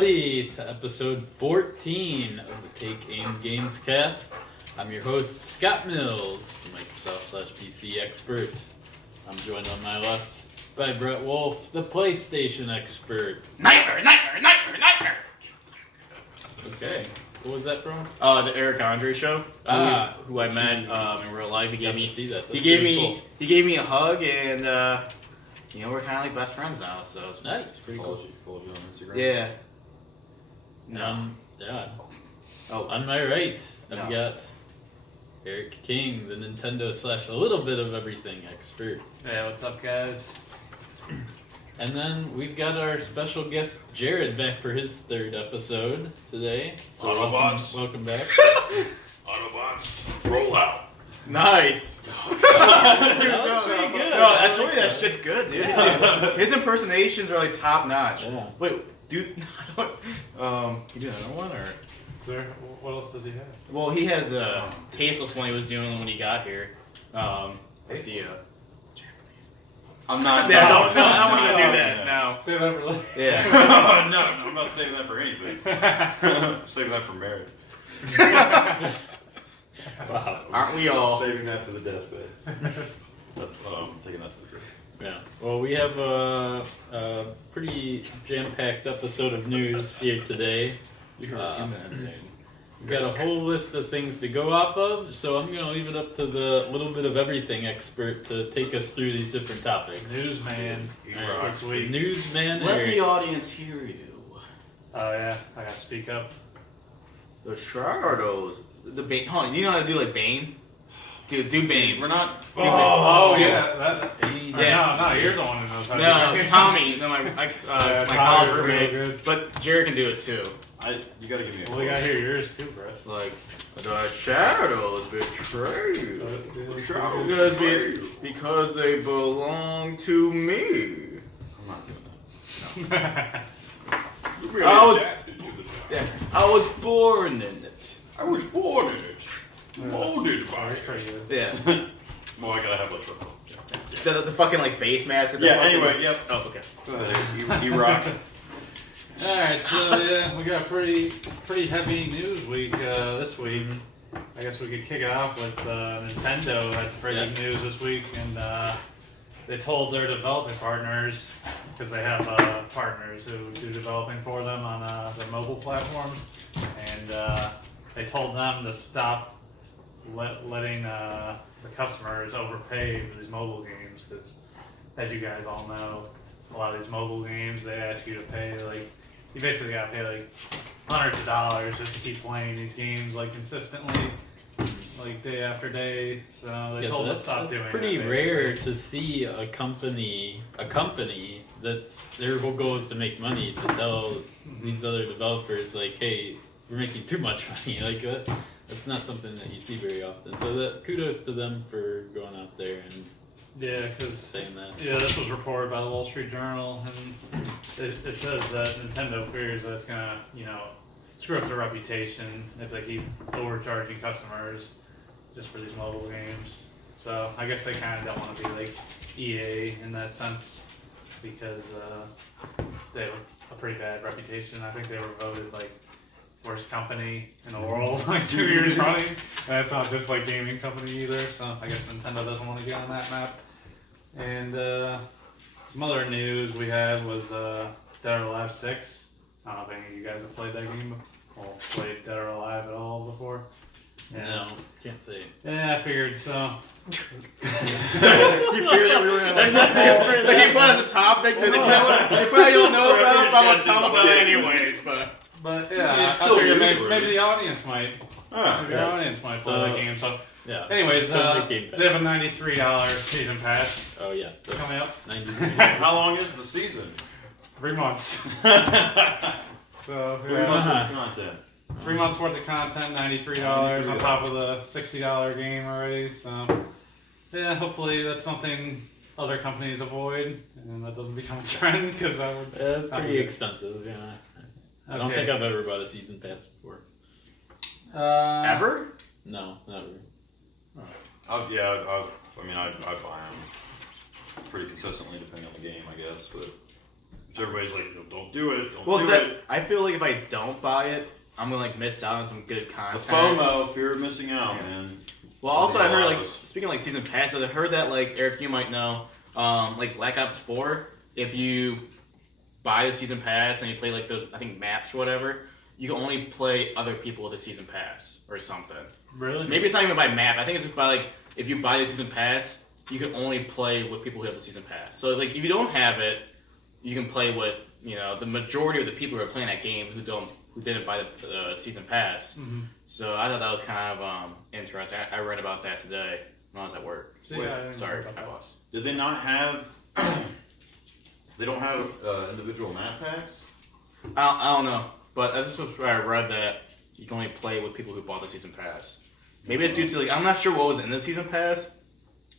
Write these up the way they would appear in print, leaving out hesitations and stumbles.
everybody, to episode 14 of the Take Aim Gamescast. I'm your host, Scott Mills, the Microsoft/PC expert. I'm joined on my left by Brett Wolf, the PlayStation expert. Nightmare! Okay, what was that from? The Eric Andre show. Who I met in real life. He gave me he gave me a hug, and we're kind of like best friends now. So it's Nice. pretty cool. Followed you on Instagram? Yeah. No. Yeah. Oh. On my right, I've No. got Eric King, the Nintendo / a little bit of everything expert. Hey, what's up, guys? And then we've got our special guest Jared back for his third episode today. So Autobots. welcome back. Autobots, roll out. Nice. That was pretty good. No, I told you that shit's good, dude. His impersonations are like top notch. Yeah. Wait, dude. You do another one or? Sir, what else does he have? Well, he has a tasteless one he was doing when he got here. I'm not. Yeah, no, I don't want to do that. No. Say that for later. Yeah. No, I'm not saving that for anything. I'm saving that for marriage. Wow. Aren't we all? Saving that for the deathbed. That's taking that to the grave. Yeah. Well, we have a pretty jam-packed episode of news here today. You heard 2 minutes in. We've got a whole list of things to go off of, so I'm going to leave it up to the little bit of everything expert to take us through these different topics. Newsman. All right. This week. Newsman. Let Eric. the audience hear you. Oh, yeah. I gotta speak up. The Shardos. The Bane. Hold on, you know how to do like Bane? Dude, do Bane. We're not. Oh, Dude. yeah. That, Yeah. No, you're the one who knows how to No, do it. Tommy. No, my ex, my Yeah, college Tommy's real roommate. good. But Jared can do it too. You gotta give me a. Well, we gotta hear yours, too, Brett. Like, the Shadows betray you. The Shadows because they belong to me. I'm not doing that. I was- adapted to the job. Yeah, I was born in it. I was born in it. Molded Oh, by he's it. pretty good. Yeah. Well, I gotta have like trouble. The fucking like face mask. With the Yeah, fucking, anyway, yep. Oh, okay. Go ahead, you rock. Alright, so yeah, we got pretty heavy news week this week. I guess we could kick it off with Nintendo had breaking Yes. news this week, and they told their development partners, because they have partners who do developing for them on their mobile platforms, and they told them to stop letting the customers overpay for these mobile games, because as you guys all know, a lot of these mobile games, they ask you to pay you basically gotta pay like hundreds of dollars just to keep playing these games like consistently, like day after day. So they told us to stop doing It's pretty that, rare to see a company that's their whole goal is to make money to tell these other developers like, hey, we're making too much money. Like that's not something that you see very often. So that kudos to them for going out there and Yeah, because saying that. this was reported by the Wall Street Journal, and it says that Nintendo fears that it's gonna, screw up their reputation if they keep overcharging customers just for these mobile games. So I guess they kind of don't want to be like EA in that sense, because they have a pretty bad reputation. I think they were voted like worst company in the world like 2 years running. And that's not just like gaming company either. So I guess Nintendo doesn't want to get on that map. And some other news we had was Dead or Alive 6. I don't know if any of you guys have played that game or played Dead or Alive at all before. No, can't say. Yeah, I figured so. So you figured that we were gonna like he put as a topic, so you probably don't know about, but I'm gonna talk about it anyways. But yeah, It's I still figured newsworthy. maybe the audience might. Ah, Maybe the audience might play that game. So, Yeah. anyways, It's gonna be Game they have a $93 season pass Oh yeah. coming up. 90. How long is the season? 3 months. 3 So months yeah, of content. 3 months worth of content, $93 on top of the $60 game already. So yeah, hopefully that's something other companies avoid, and that doesn't become a trend, because that would. Yeah, it's pretty expensive. Yeah. I don't think I've ever bought a season pass before. Ever? No, not really. I buy them pretty consistently depending on the game, I guess. But So everybody's like, no, don't do it, don't Well, do because it. I feel like if I don't buy it, I'm gonna like miss out on some good The content. FOMO, fear of missing out, man. Well, also I heard like Allows. speaking of, like season passes, I heard that like Eric, you might know, like Black Ops 4, if you buy the season pass and you play like those I think maps or whatever, you can only play other people with the season pass or something. Really? Maybe it's not even by map. I think it's just by like if you buy the season pass, you can only play with people who have the season pass. So like if you don't have it, you can play with the majority of the people who are playing that game who didn't buy the season pass. Mm-hmm. So I thought that was kind of interesting. I read about that today when I was at work. See, I didn't Sorry, know about my that. boss. Did they not have? They don't have individual map packs. I don't know, but that's just where I read that you can only play with people who bought the season pass. Maybe it's due to like I'm not sure what was in the season pass.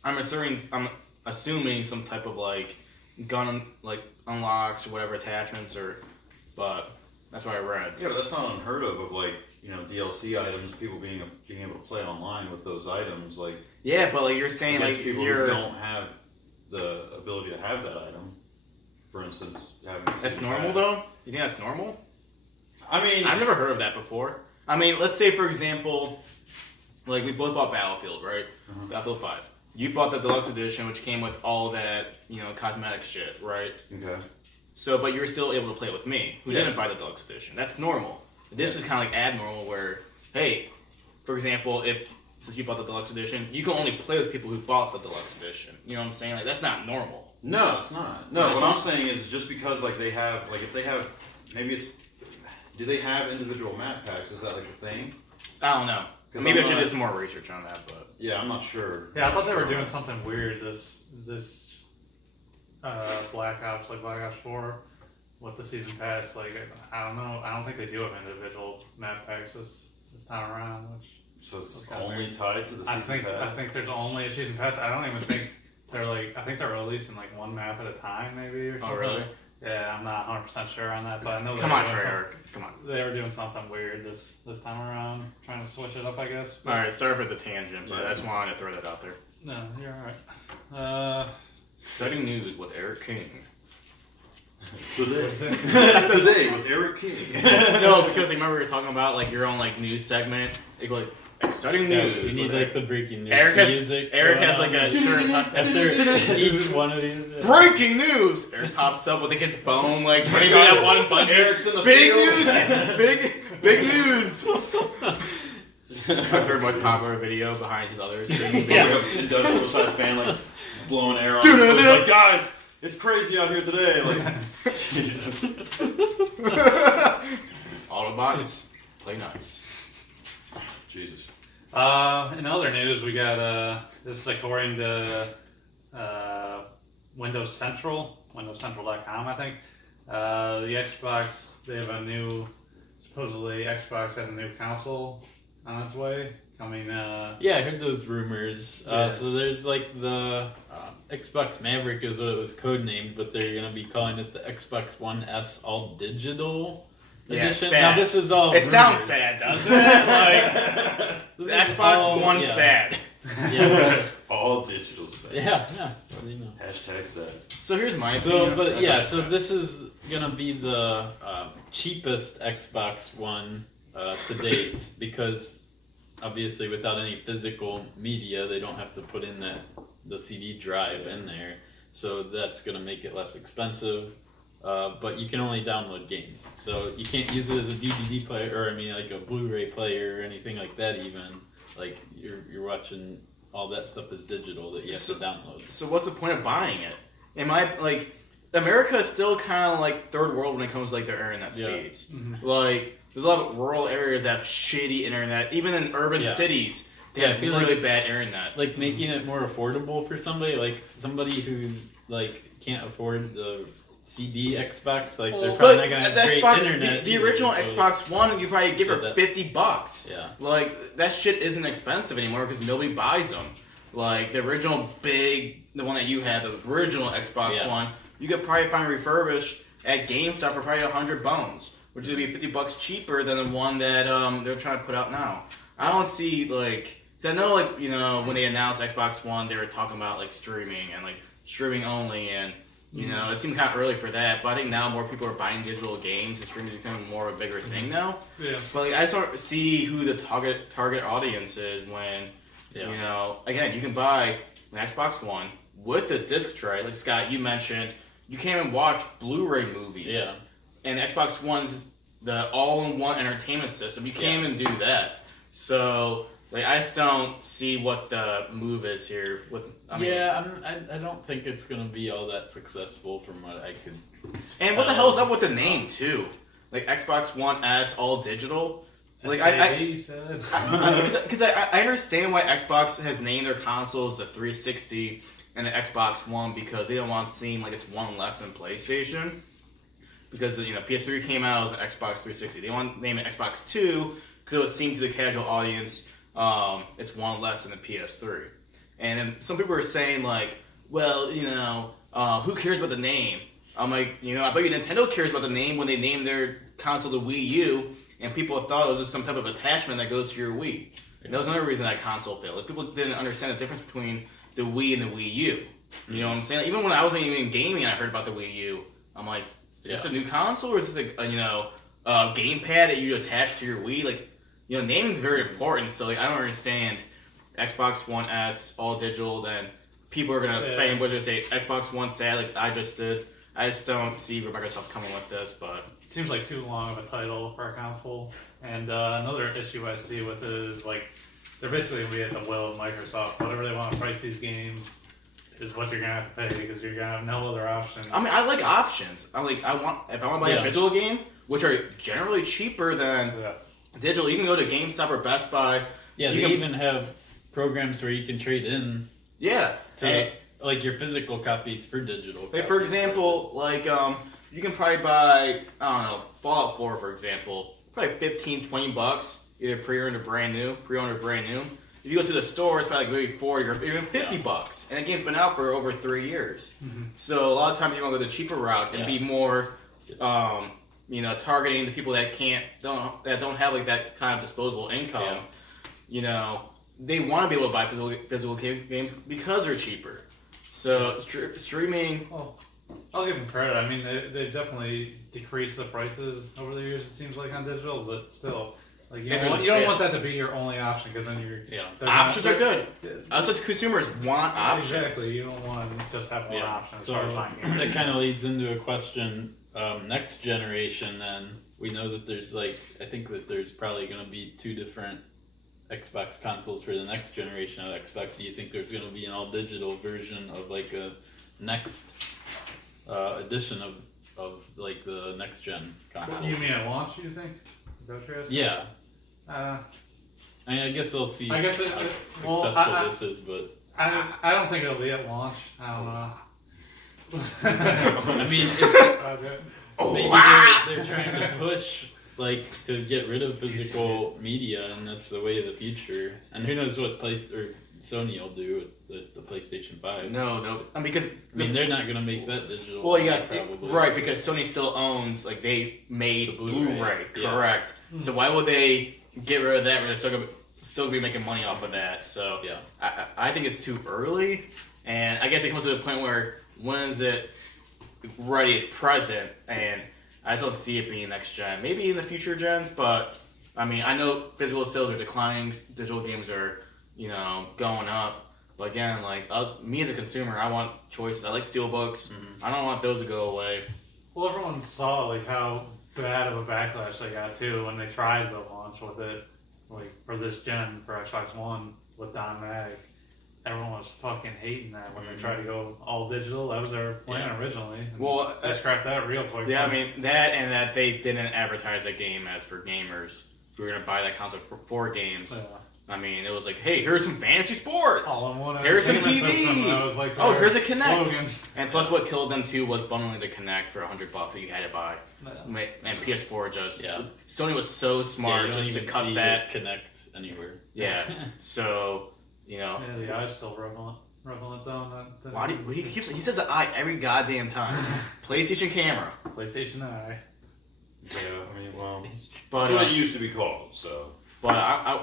I'm assuming some type of like gun like unlocks or whatever attachments but that's what I read. Yeah, but that's not unheard of like DLC items, people being able to play online with those items, like Yeah, but like you're saying against like people you're who don't have the ability to have that item. For instance, having the that's season normal pass. though? You think that's normal? I mean, I've never heard of that before. I mean, let's say for example, like we both bought Battlefield, right? Uh-huh. Battlefield 5. You bought the deluxe edition, which came with all that, cosmetic shit, right? okay. So, but you're still able to play with me, who Yeah. didn't buy the deluxe edition. That's normal. This is kind of like abnormal, where, hey, for example, since you bought the deluxe edition, you can only play with people who bought the deluxe edition. You know what I'm saying? Like that's not normal. No, it's not. No, what I'm saying is just because like they have if they have do they have individual map packs? Is that like a thing? I don't know. 'Cause Maybe I'm I should not- do some more research on that, but Yeah, I'm not sure. Yeah, I thought they were Sure. doing something weird this Black Ops, like Black Ops 4, with the season pass. Like, I don't know. I don't think they do have individual map packs this time around. Which So it's That's kinda only weird. tied to the season pass. I think there's only a season pass. I don't even think they're like. I think they're releasing like one map at a time, maybe. Or something. oh really? Yeah, I'm not 100% sure on that, but I know Come on, Treyarch. Come on. they were doing something weird this time around, trying to switch it up, I guess. All right, sorry for the tangent, but Yeah. I just wanted to throw that out there. No, you're all right. Exciting news with Eric King. Today. I said- Today with Eric King. No, because I remember we were talking about like your own like news segment. Like exciting Yeah, news. we need with like the breaking news Eric has- music. Eric going has like on. a shirt. After each one of these. Breaking news! Eric pops up with like his phone, like putting that one button. Eric's in the Big field. news! Big news! My third most popular video behind his others. Yeah. Like an industrial sized fan like blowing air on. So it's like, guys, it's crazy out here today. Like, Jesus. Autobots, play nice. Jesus. In other news, we got this is according to Windows Central.com, I think. The Xbox, they have supposedly Xbox has a new console on its way coming. Yeah, I heard those rumors. Yeah. So there's like the Xbox Maverick is what it was codenamed, but they're gonna be calling it the Xbox One S All Digital Yeah, Edition. sad. Now this is all. It sounds rumors. sad, doesn't it? Like, This the is Xbox all- One yeah. sad. Yeah. All digital set. Yeah, well, you know. Hashtag set. So here's my So, opinion. but Okay. yeah, so this is gonna be the cheapest Xbox One to date because obviously without any physical media, they don't have to put in the CD drive in there. So that's gonna make it less expensive. But you can only download games, so you can't use it as a DVD player, or I mean, like a Blu-ray player or anything like that. Even like you're watching all that stuff is digital that you have to download. So what's the point of buying it? Am I like America is still kind of like third world when it comes to like their internet Yeah. speeds. Mhm. Like there's a lot of rural areas that have shitty internet. Even in urban Yeah. cities, they Yeah, I have feel really like- bad internet. Like making it more affordable for somebody who like can't afford the CD Xbox, like they're probably not gonna have the great Xbox, internet. the either, original so- Xbox One, you probably give So her that- $50. Yeah. Like that shit isn't expensive anymore because nobody buys them. Like the original the one that you had, the original Xbox Yeah. One, you could probably find refurbished at GameStop for probably $100, which would be $50 cheaper than the one that they're trying to put out now. I don't see like. 'Cause I know like when they announced Xbox One, they were talking about like streaming and like streaming only and You know, it seemed kind of early for that, but I think now more people are buying digital games and streaming is becoming more of a bigger thing now. Yeah. But like, I just don't see who the target audience is when, you know, again, you can buy an Xbox One with a disc tray. Like Scott, you mentioned, you can't even watch Blu-ray movies. Yeah. And Xbox One's the all-in-one entertainment system. You can't even do that. So, like, I just don't see what the move is here. I don't think it's gonna be all that successful from what I could. And what the hell is up with the name too? Like Xbox One S all digital. Like because I understand why Xbox has named their consoles the 360 and the Xbox One because they don't want it to seem like it's one less than PlayStation. Because you know PS3 came out as an Xbox 360. They want to name it Xbox 2 because it would seem to the casual audience it's one less than the PS3. And then some people are saying like, well, you know, who cares about the name? I'm like, you know, I bet you Nintendo cares about the name when they named their console the Wii U, and people thought it was just some type of attachment that goes to your Wii. And that was another reason that console failed. Like, people didn't understand the difference between the Wii and the Wii U. You know what I'm saying? Even when I wasn't even in gaming, I heard about the Wii U. I'm like, is this a new console or is this a gamepad that you attach to your Wii? Like, you know, naming's very important. So like, I don't understand Xbox One S all digital. Then people are gonna fanboy and say Xbox One sad, like I just did. I just don't see where Microsoft's coming with this, but it seems like too long of a title for a console. And another issue I see with it is like they're basically gonna be at the will of Microsoft. Whatever they want to price these games is what you're gonna have to pay because you're gonna have no other option. I mean, I like options. If I want to buy a physical game, which are generally cheaper than digital, you can go to GameStop or Best Buy. Yeah, they even have programs where you can trade in. Yeah. Like your physical copies for digital. Like for example, like you can probably buy, I don't know, Fallout 4 for example, probably $15-$20, either pre-owned or brand new. If you go to the store, it's probably like maybe $40 or even $50, and the game's been out for over 3 years. Mm-hmm. So a lot of times you want to go the cheaper route and be more, targeting the people that don't have like that kind of disposable income. Yeah. You know, they want to be able to buy physical games because they're cheaper. So streaming. Well, I'll give them credit. I mean, they've definitely decreased the prices over the years. It seems like on digital, but still, like you don't want that to be your only option because then options are good. Us as consumers want options. Exactly. You don't want to just have one option. So that kind of leads into a question. Next generation, then we know that there's I think that there's probably going to be 2 different Xbox consoles for the next generation of Xbox. Do you think there's going to be an all digital version of like a next edition of like the next gen consoles? You mean at launch? You think? Is that what you're asking? Yeah. I mean, I guess we'll see. I guess how successful this is, but I don't think it'll be at launch. I don't know. I mean, maybe they're trying to push. Like to get rid of physical media, and that's the way of the future. And who knows what Sony will do with the PlayStation 5? No. I mean, they're not going to make that digital. Well, yeah, probably. Right, because Sony still owns they made the Blu-ray, correct? Yeah. So why would they get rid of that? When they're still be making money off of that. So yeah, I think it's too early, and I guess it comes to the point where when is it ready, present, and I just don't see it being next gen. Maybe in the future gens, but I mean, I know physical sales are declining, digital games are, going up. But again, me as a consumer, I want choices. I like steelbooks. Mm-hmm. I don't want those to go away. Well, everyone saw how bad of a backlash they got too when they tried to launch with it, for this gen for Xbox One with Domatic. Everyone was fucking hating that when they tried to go all digital. That was their plan originally. Well, they scrapped that real quick. Yeah, I mean, that and that they didn't advertise a game as for gamers who were going to buy that console for games. Yeah. I mean, it was like, hey, here's some fantasy sports. All in one. Here's some TV. Here's a Kinect. Slogan. And plus, what killed them too was bundling the Kinect for $100 that you had to buy. Yeah. And PS4 Sony was so smart just to cut that Kinect anywhere. Yeah. So. Yeah, the eye's still rubbing it down. Why do he says the eye every goddamn time. PlayStation camera. PlayStation Eye. Yeah, I mean, well, but that's what it used to be called. So, but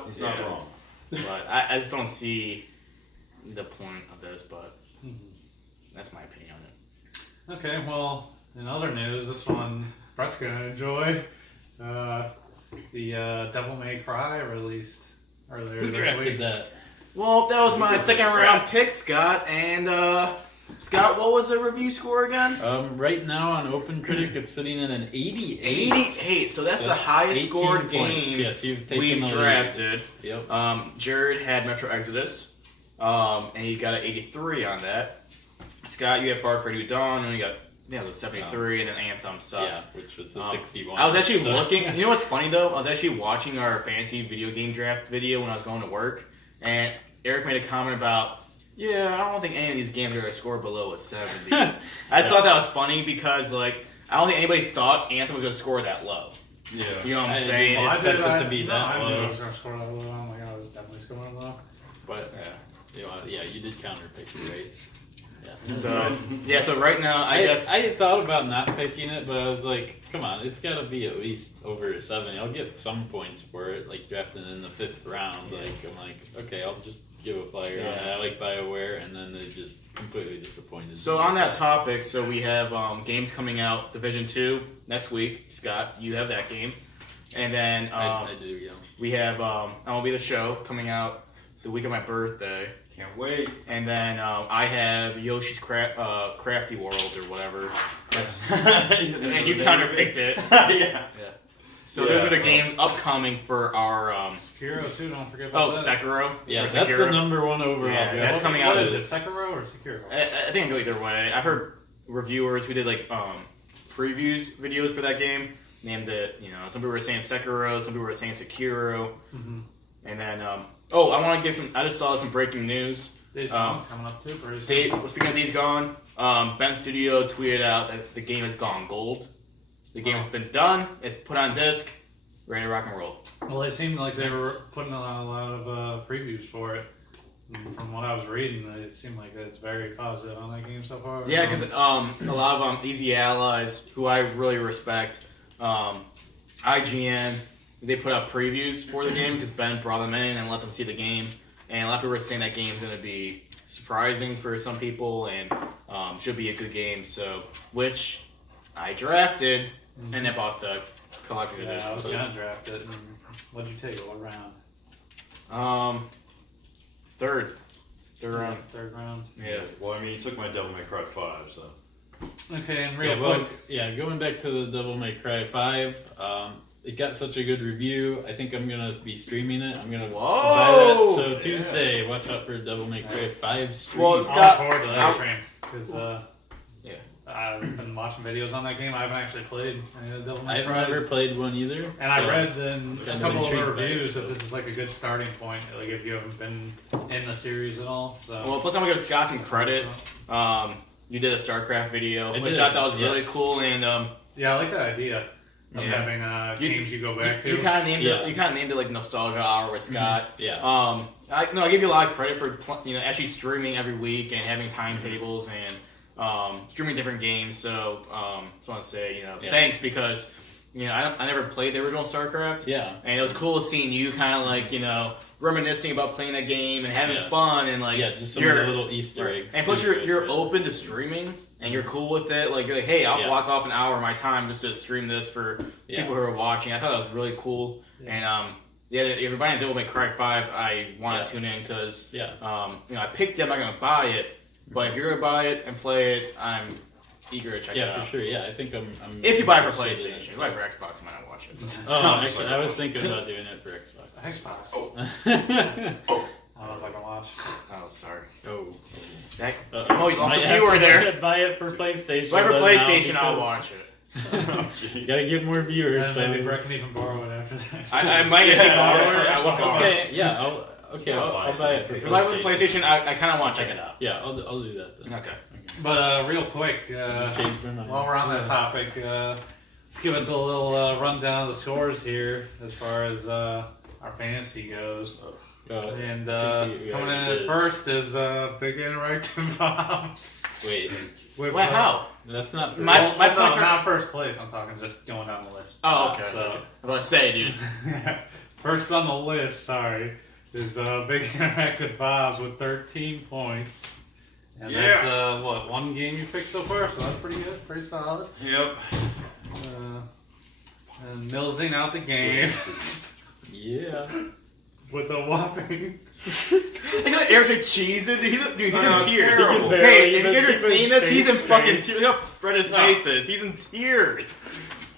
he's not wrong. But I just don't see the point of this. But that's my opinion on it. Okay, well, in other news, this one Brett's gonna enjoy. The Devil May Cry released earlier Who this drafted week. that? Well, that was my second round pick, Scott. And Scott, what was the review score again? Right now on OpenCritic, it's sitting at an 88. 88. So that's the highest 18 scored points. game Yes, you've taken we've the lead. drafted. Yep. Jared had Metro Exodus, and he got an 83 on that. Scott, you had Far Cry New Dawn, and you got it was a 73, and then Anthem sucked. Yeah, which was the 61. I was actually so- looking. You know what's funny though? I was actually watching our fantasy video game draft video when I was going to work, and Eric made a comment about, yeah, I don't think any of these games are going to score below a 70. I just thought that was funny because like I don't think anybody thought Anthem was going to score that low. Yeah. You know what I'm I saying? didn't It's- expect it to be that I knew low. I was gonna score that low. I'm like, I was definitely scoring low. But yeah, you did counterpick it, right? Yeah. So right now I guess I had thought about not picking it, but I was like, come on, it's got to be at least over 70. I'll get some points for it, like drafting in the 5th round. Like I'm like, okay, I'll just give a flyer on it. I like BioWare, and then they just completely disappointed. So me. on that topic, so we have games coming out. Division 2 next week. Scott, you have that game, and then I do, yeah. we have MLB The Show coming out the week of my birthday, Can't wait. and then I have Yoshi's Crafty World or whatever. And you counterpicked it. Yeah. So those are the games upcoming for our Sekiro too. Don't forget about that. Sekiro. Yeah, For that's Sekiro. the number one overall. Yeah, draft. that's coming What out is it? Sekiro or Sekiro? I think it goes either way. I've heard reviewers who did like previews videos for that game named it. You know, some people were saying Sekiro, some people were saying Sekiro, Mm-hmm. and then I want to give some. I just saw some breaking news. Days Gone's coming up too. Pretty soon. Speaking of Days Gone, Ben Studio tweeted out that the game has gone gold. The game has been done. It's put on disc, ready to rock and roll. Well, it seemed like they were putting a lot of previews for it. And from what I was reading, it seemed like it's very positive on that game so far. Yeah, because a lot of Easy Allies, who I really respect, IGN, they put out previews for the game because Ben brought them in and let them see the game. And a lot of people were saying that game is going to be surprising for some people and should be a good game. So, which I drafted and I bought the collector's Yeah, I was edition. gonna draft it. And what'd you take? What round? Third round. Third round. Yeah. Well, I mean, you took my Devil May Cry 5, so. Okay, and Yeah, real quick. going back to the Devil May Cry 5, it got such a good review. I think I'm gonna be streaming it. I'm gonna buy Whoa! that. So Tuesday, watch out for Devil May Cry 5 stream. Well, I look Scott, forward to that I'll- stream because Yeah. I've been watching videos on that game. I haven't actually played any of the Devil May I've Cry. never played one either. And I so- read in a kind of couple of intrigued the by it, reviews so. that this is like a good starting point. Like if you haven't been in the series at all. So Well, plus I'm gonna give Scott some credit. You did a StarCraft video, I which did, I thought was really yes. cool, and yeah, I like that idea of Yeah. having games you go back to. you kind of named Yeah. it. You kind of named it like Nostalgia Hour with Scott. Yeah. I give you a lot of credit for actually streaming every week and having timetables and streaming different games. So just want to say Yeah. thanks because I never played the original StarCraft. Yeah. And it was cool seeing you kind of like reminiscing about playing that game and having Yeah. fun and like Yeah, just some of the little Easter eggs. And plus, too, you're but- open to streaming, and you're cool with it. Like, you're like, hey, I'll Yeah. block off an hour of my time just to stream this for Yeah. people who are watching. I thought that was really cool. Yeah. And if you're buying Devil May Cry 5, I want to Yeah. tune in because Yeah. I picked it. I'm not gonna buy it, but if you're gonna buy it and play it, I'm eager to check it Yeah, out. for sure. Yeah, I think I'm If you buy it for interested in PlayStation, it, if you so- buy it for Xbox, I might not watch it. Oh, actually, I was thinking about doing it for Xbox. Xbox. Oh. I don't know if I can watch. Oh, sorry. Oh. That, Uh-oh. you lost Might a have viewer to there. buy it for PlayStation. Buy it for then now PlayStation, I'll because- watch it. Oh, jeez. Gotta get more viewers. And so- maybe Brett can even borrow it after that. I might Yeah, actually borrow yeah, it. I will borrow it. Okay, yeah, I'll buy it for If I have a PlayStation. PlayStation, I kind of want to check it out. Yeah, I'll do that then. Okay. But real quick, Just changed my mind. while we're on that topic, let's give us a little rundown of the scores here as far as our fantasy goes. And we coming in already at did. first is Big Interactive Bombs. Wait, With, Wait, how? that's not for My- Well, my no, points are- not first place. I'm talking just going down the list. Oh, okay. So, I'm gonna say, dude. first on the list, sorry, is Big Interactive Bombs with 13 points. And Yeah. that's what, one game you picked so far, so that's pretty good, pretty solid. Yep. And millsing out the game Yeah. with a whopping. Look at Eric's like cheesing. Dude, he's in tears. terrible. Hey, if Even you guys are keep his seeing this, he's in face fucking straight. tears. Look how red his face is. He's in tears.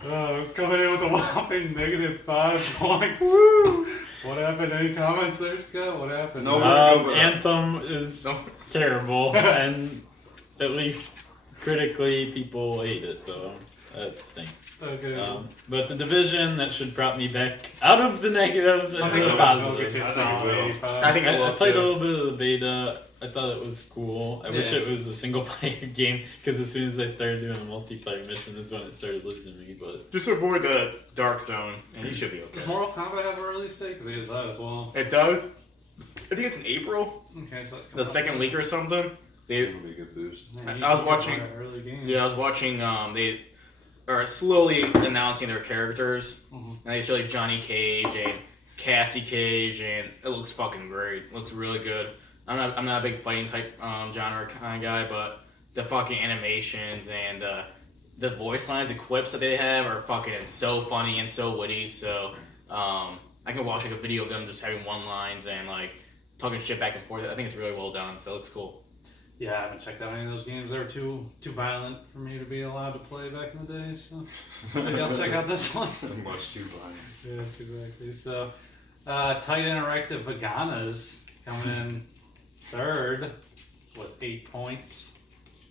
Coming in with a whopping -5 points. Woo! What happened? Any comments there, Scott? What happened? No. Go back. Anthem is terrible, and at least critically, people hate it, so that stinks. Okay. But the Division, that should prop me back out of the negatives I into think the it positives. I think it will. 85. I think it will. I played a too. little bit of the beta. I thought it was cool. I wish Yeah. it was a single player game, because as soon as I started doing a multiplayer mission, that's when it started losing me. But Just avoid the dark zone, and you should be okay. Does Mortal Kombat have a release date? Because it is that as well. It does. I think it's in April, Okay, so that's the second week or something. They, It'll be a good boost. Man, I was you can watching- play early games. yeah, I was watching. They are slowly announcing their characters, Mhm. and they show like Johnny Cage and Cassie Cage, and it looks fucking great. It looks really good. I'm not a big fighting type genre kind of guy, but the fucking animations and the voice lines, the quips that they have are fucking so funny and so witty. So I can watch like a video of them just having one lines and like talking shit back and forth. I think it's really well done. So it looks cool. Yeah, I haven't checked out any of those games. They were too violent for me to be allowed to play back in the day. So maybe I'll check out this one. Much too fun. Yes, exactly. So, Tight Interactive Veganas coming in third with 8 points.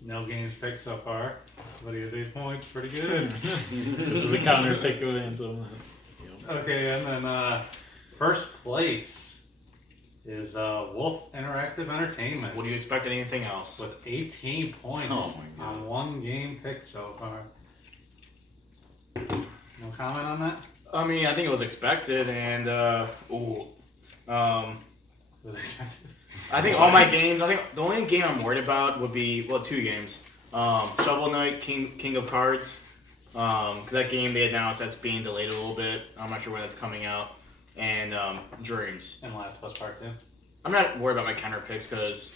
No games picked so far, but he has 8 points. Pretty good. this is a counter pick of Anthem. Okay, and then first place is Wolf Interactive Entertainment What do you expect? Anything else? with 18 points Oh my God. on one game picked so far. No comment on that? I mean, I think it was expected, and Was expected. I think all my games. I think the only game I'm worried about would be two games. Shovel Knight, King of Cards, because that game they announced that's being delayed a little bit. I'm not sure when that's coming out, and Dreams. And Last of Us Part 2. I'm not worried about my counter picks because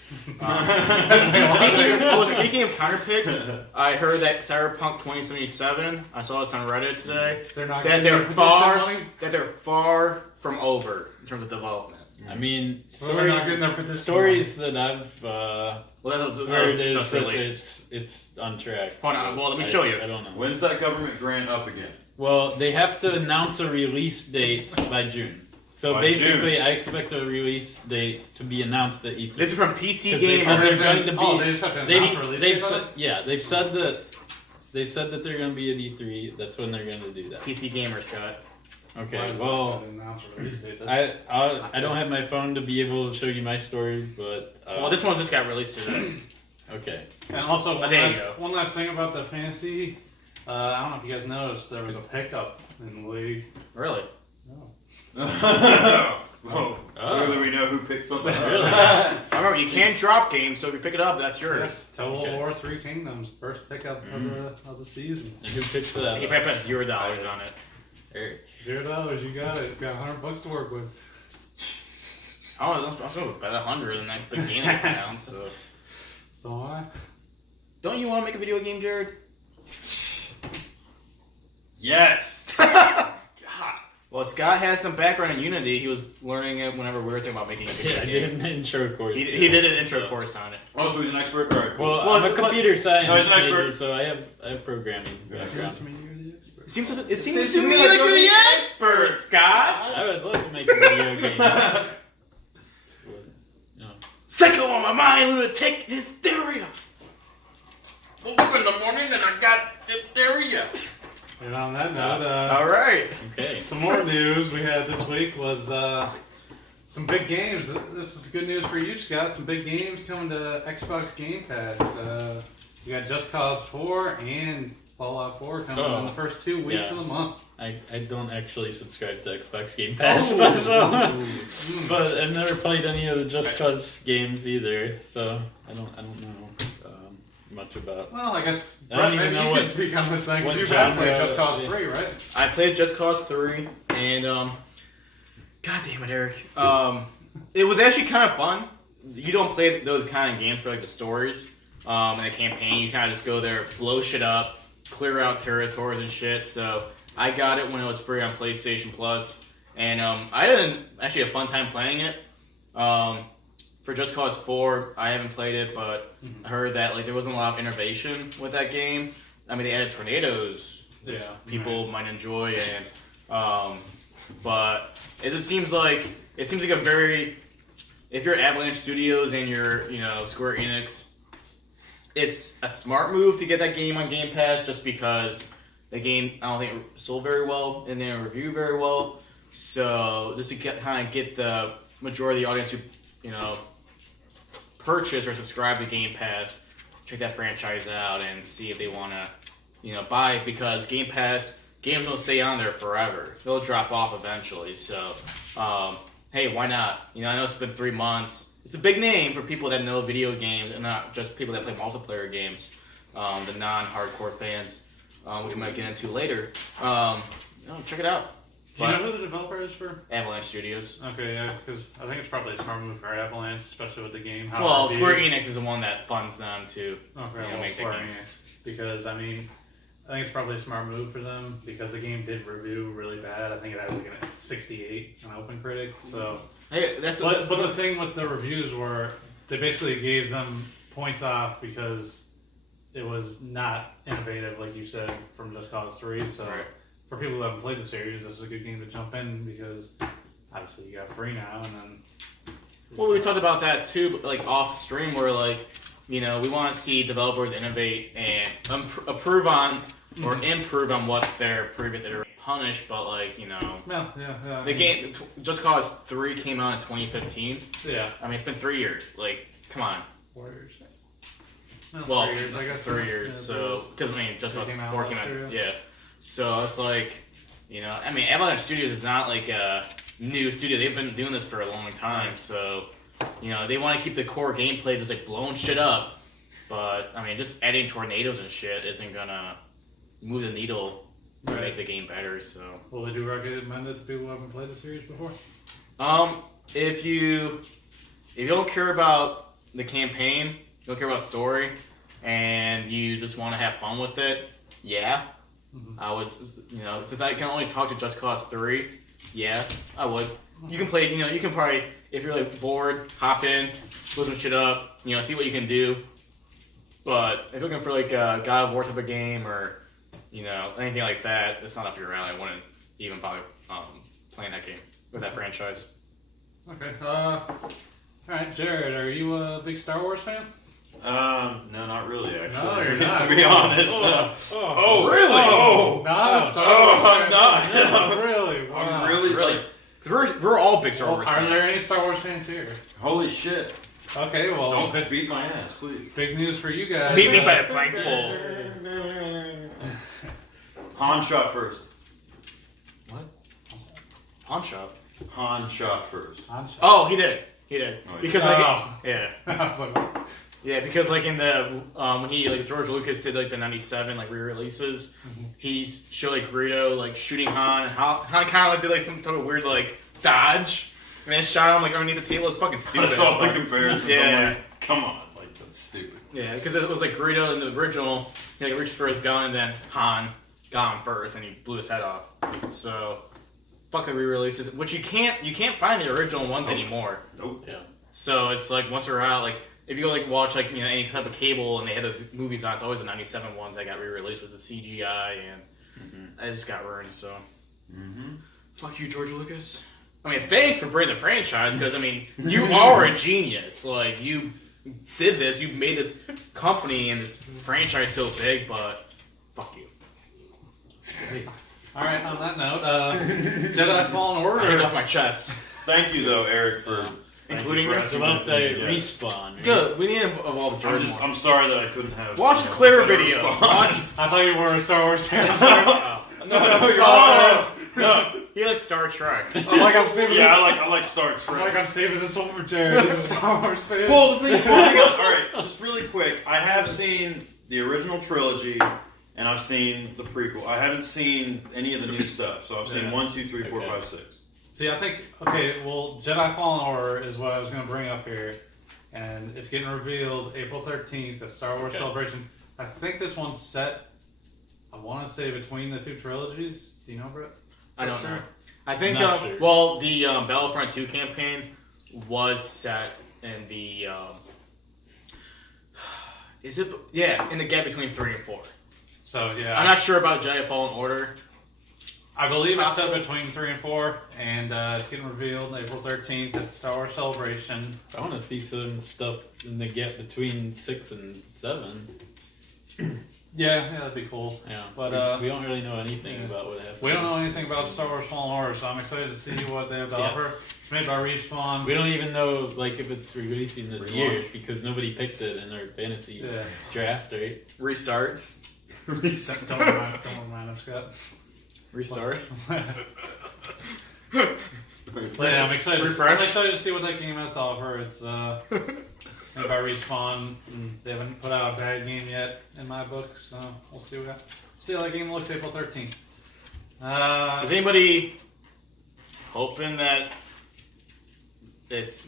speaking of counter picks, I heard that Cyberpunk 2077. I saw this on Reddit today. They're not That getting they're their petition money? far from over in terms of development. I mean, Well, they're not getting their the petition stories that I've Well, that was heard is just that released. it's on track. Hold on, well, let me show you. I don't know. When's that government grant up again? Well, they have to announce a release date by June. So By basically, I expect a release date to be announced at E3. This is from PC 'Cause they Gamer. said they're going to be. Oh, they just have to announce release they've date on said, it? yeah, they've said that. They said that they're going to be at E3. That's when they're going to do that. PC Gamer, Scott. Okay. Why Well, would they announce a release date? I don't have my phone to be able to show you my stories, but Well, this one just got released today. okay. And also, Oh, there you go. one last thing about the fantasy. I don't know if you guys noticed, there was a pickup in the league. Really? No. Whoa. Clearly we know who picked something up. Really? Remember, you can't drop games, so if you pick it up, that's yours. Total Okay. War 3 Kingdoms, first pickup of the season. And who picks that? You probably put $0 on it. Eric. $0, you got it. Got $100 to work with. Oh, I'm going to bet 100 the next big game that's announced. So. So am I. Don't you want to make a video game, Jared? Yes. God. Well, Scott has some background in Unity. He was learning it whenever we were thinking about making a video Yeah, I game. did an intro course. He did an intro course on it. Oh, so he's an expert? Alright, cool. Well, Well, I'm a computer science no, he's an expert. major, so I have programming background. Seems to me you're the expert. It seems to me like you're the expert, Scott. I would love to make a video game. No. Psycho on my mind, lunatic hysteria. Woke up in the morning and I got diphtheria. And on that note, All right. Okay. some more news we had this week was some big games. This is good news for you, Scott. Some big games coming to Xbox Game Pass. You got Just Cause 4 and Fallout 4 coming in the first 2 weeks Yeah. of the month. I don't actually subscribe to Xbox Game Pass, but I've never played any of the Just Cause games either, so I don't know much about. Well, I guess I don't even maybe know you what- can speak on this thing what because you've had played genre Just Cause it is. 3, right? I played Just Cause 3, and God damn it, Eric. It was actually kind of fun. you don't play those kind of games for like the stories and the campaign. You kind of just go there, blow shit up, clear out territories and shit. So I got it when it was free on PlayStation Plus, and I didn't actually have a fun time playing it. For Just Cause 4, I haven't played it, but I heard that like there wasn't a lot of innovation with that game. I mean, they added tornadoes, which people might enjoy, and but it just seems like a very, if you're Avalanche Studios and you're Square Enix, it's a smart move to get that game on Game Pass just because the game I don't think it sold very well and didn't review very well. So just to kind of get the majority of the audience who purchase or subscribe to Game Pass, check that franchise out and see if they want to buy it, because Game Pass games don't stay on there forever. They'll drop off eventually. So hey, why not? I know it's been 3 months. It's a big name for people that know video games and not just people that play multiplayer games, the non-hardcore fans, which we might get into later. Check it out. Do you know who the developer is for? Avalanche Studios. Okay, yeah, because I think it's probably a smart move for Avalanche, especially with the game. Well, Square Enix is the one that funds them to make Square Enix. Because, I think it's probably a smart move for them, because the game did review really bad. I think it had like a 68 on OpenCritic, so... Hey, but the thing with the reviews were, they basically gave them points off because it was not innovative, like you said, from Just Cause 3, so... Right. For people who haven't played the series, this is a good game to jump in, because obviously you got free now, and then... Well, we talked about that too, but like off stream, where we want to see developers innovate and improve on what their previous iteration punished, but the game Just Cause 3 came out in 2015. Yeah. It's been 3 years. Like, come on. 4 years. Well, 3 years, I guess. 3 years. So, because Just Cause 4 came out. Yeah. So it's like, Avalanche Studios is not like a new studio. They've been doing this for a long time. So, they want to keep the core gameplay just like blowing shit up. But, just adding tornadoes and shit isn't going to move the needle to make the game better. So, well, would you recommend it to people who haven't played the series before? If you don't care about the campaign, you don't care about story, and you just want to have fun with it, yeah. I would, since I can only talk to Just Cause 3, yeah, I would. You can play, you can probably, if you're like bored, hop in, look some shit up, see what you can do. But if you're looking for like a God of War type of game or, anything like that, it's not up your alley. I wouldn't even bother playing that game with that franchise. Okay. Alright, Jared, are you a big Star Wars fan? No, not really, actually. No, you're not. To be honest. Oh, really? Oh, not a Star Wars I'm fan. not. Really? Wow. I'm really. Because we're all big Star Wars Are fans. there any Star Wars fans here? Holy shit! Okay, well, Don't beat my ass, please. big news for you guys. Beat me by a flagpole. Han shot first. What? Han shot? Han shot first. Oh, he did. He did. Oh, he because did. yeah. I was like, what? Yeah, because in the when George Lucas did the 97 re-releases, he showed Greedo shooting Han, and Han kind of did some type of weird dodge, and then shot him underneath the table. It's fucking stupid. I saw the comparisons. Yeah. I'm like, come on, that's stupid. Yeah, because it was Greedo in the original. He reached for his gun, and then Han got him first, and he blew his head off. So fuck the re-releases, which you can't find the original ones anymore. Nope. Yeah. So it's once they're out, if you go watch any type of cable and they had those movies on, it's always the 97 ones that got re-released with the CGI, and I just got ruined. So fuck you, George Lucas. Thanks for bringing the franchise, because you are a genius. You did this, you made this company and this franchise so big, but fuck you. All right. On that note, Jedi Fallen Order. I hit off my chest. Thank you though, Eric, for Including for It's asking about me. the respawn. Right? Good. We need to evolve George more. I'm sorry that I couldn't have. Watch his clear better video. response. I thought you were a Star Wars fan. No. He likes Star Trek. I'm saving. Yeah, I like Star I'm like, Trek. I'm saving this one for Jared. He's a Star Wars fan. Well, the thing, hang on. All right, just really quick. I have seen the original trilogy, and I've seen the prequel. I haven't seen any of the new stuff. So I've seen 1, 2, 3, 4, 5, 6. See, I think, okay, well, Jedi Fallen Order is what I was going to bring up here. and it's getting revealed April 13th at Star Wars Celebration. I think this one's set, I want to say, between the two trilogies. Do you know, Brett? I don't sure? know. I think, Sure. well, the Battlefront 2 campaign was set in the, in the gap between 3 and 4. So, yeah. I'm not sure about Jedi Fallen Order. I believe it's set between 3 and 4, and it's getting revealed April 13th at Star Wars Celebration. I want to see some stuff in the gap between 6 and 7. Yeah, that'd be cool. Yeah, But we don't really know anything about what happened. We don't know anything about Star Wars Fallen Order, so I'm excited to see what they have to offer. It's made by Respawn. We don't even know like if it's releasing this Relaunch. year because nobody picked it in their fantasy draft, right? Restart. Don't remind him, Scott. Restart. But yeah, I'm excited. Refresh. I'm excited to see what that game has to offer. It's made by Respawn. And they haven't put out a bad game yet in my book, so we'll see how that game looks April 13th. Is anybody hoping that it's...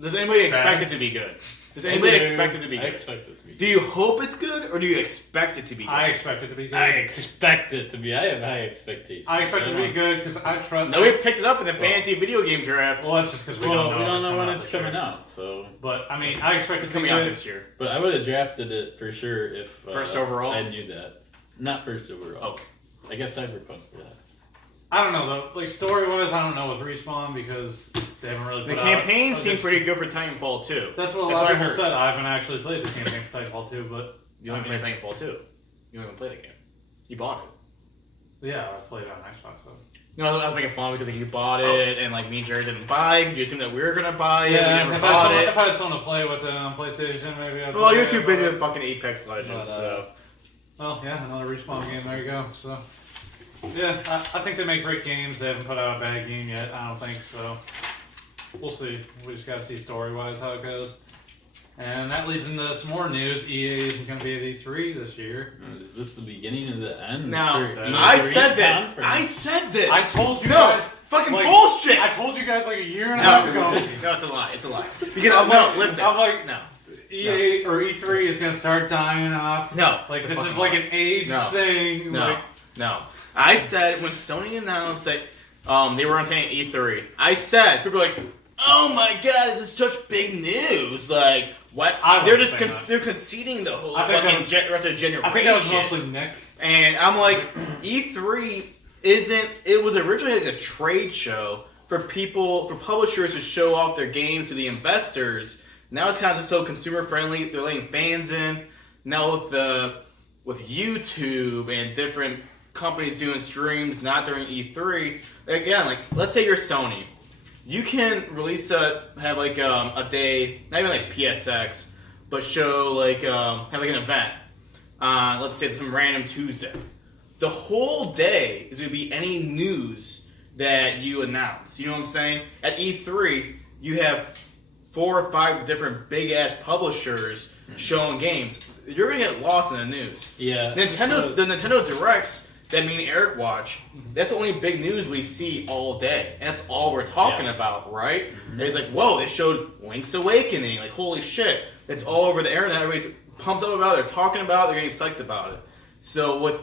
Does anybody expect it to be good? Does anybody expect it to be I good? expect it to be good. Do you hope it's good, or do you expect it to be good? I expect it to be good. I expect it to be. I have high expectations. I expect it to be good because I trust. Nobody picked it up in the fantasy video game draft. Well, that's just because we Well, don't know. we don't know when out it's this year. coming out, so. But I mean, I expect It's it to be coming out good. this year. But I would have drafted it for sure if First overall? I knew that. Not first overall. Oh. I guess Cyberpunk for that. I don't know though. Like story-wise, I don't know with Respawn because they haven't really. The Put campaign out, seemed pretty good for Titanfall 2. That's what a That's lot of what I people heard. said. I haven't actually played the campaign for Titanfall 2, but You only played Titanfall 2. You don't even play the game. You bought it. yeah, I played it on Xbox. So. No, I was making fun because like, you bought it, and like me and Jerry didn't buy it. You assumed that we were gonna buy it. Yeah, we never if bought I it. had someone to play with it on PlayStation, maybe. I'd Well, play you're it, too busy but- with fucking Apex Legends, But, so. Well, yeah, another Respawn game. There you go. So, yeah, I think they make great games. They haven't put out a bad game yet. I don't think so. We'll see. We just gotta see story-wise how it goes. And that leads into some more news. EA isn't going to be at E3 this year. Is this the beginning of the end? Now, for I E3 said this. conference? I said this. I told you no, guys. fucking like, bullshit. I told you guys like a year and a No, half ago. no, it's a lie. It's a lie. Because listen. I'm like, no. EA or E3 is going to start dying off. No. Like, it's a this is fucking like lie. an age No. thing. No. Like, No. I said when Sony announced that they were on E3, I said, people were like, oh my god, this is such big news. Like, what? I They're wasn't just saying that. they're conceding the whole I think fucking that was- rest of the generation. I think that was mostly Nick. And I'm like, E3 isn't. It was originally like a trade show for publishers to show off their games to the investors. Now it's kind of just so consumer friendly. They're letting fans in. Now with YouTube and different companies doing streams not during E3. Again, like let's say you're Sony. You can release have like a day, not even like PSX, but show like have like an event. Let's say it's some random Tuesday. The whole day is going to be any news that you announce. You know what I'm saying? At E3, you have 4 or 5 different big ass publishers showing games. You're going to get lost in the news. Yeah. The Nintendo Directs that me and Eric watch, that's the only big news we see all day. And that's all we're talking about, right? Mm-hmm. It's like, whoa, they showed Link's Awakening. Like, holy shit. It's all over the internet. Everybody's pumped up about it. They're talking about it. They're getting psyched about it. So with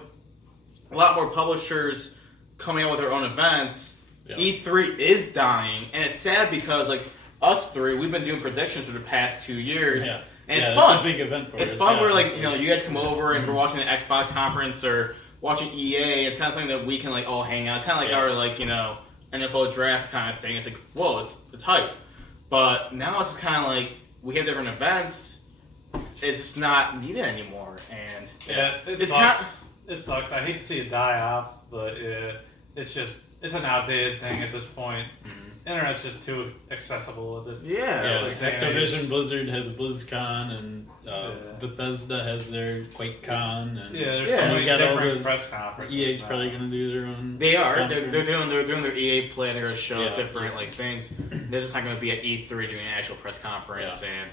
a lot more publishers coming out with their own events, E3 is dying. And it's sad because, like, us three, we've been doing predictions for the past 2 years. Yeah. And it's It's fun. a big event for It's us. fun Yeah, where, like, it's you know, you guys come over and we're watching the Xbox conference or watching EA. It's kind of something that we can, like, all hang out. It's kind of like our, like, you know, NFL draft kind of thing. It's like, whoa, it's hype. But now it's just kind of like we have different events. It's just not needed anymore. And Yeah, it it's sucks. It sucks. I hate to see it die off, but it's an outdated thing at this point. Internet's just too accessible at this. Yeah, like Activision Blizzard has BlizzCon, and Bethesda has their QuakeCon, and Yeah, there's Yeah, so we many got all different those- press conferences. EA's now. probably going to do their own. they are. They're conference. doing their EA play. They're going to show Yeah. different like things. They're just not going to be at E3 doing an actual press conference. And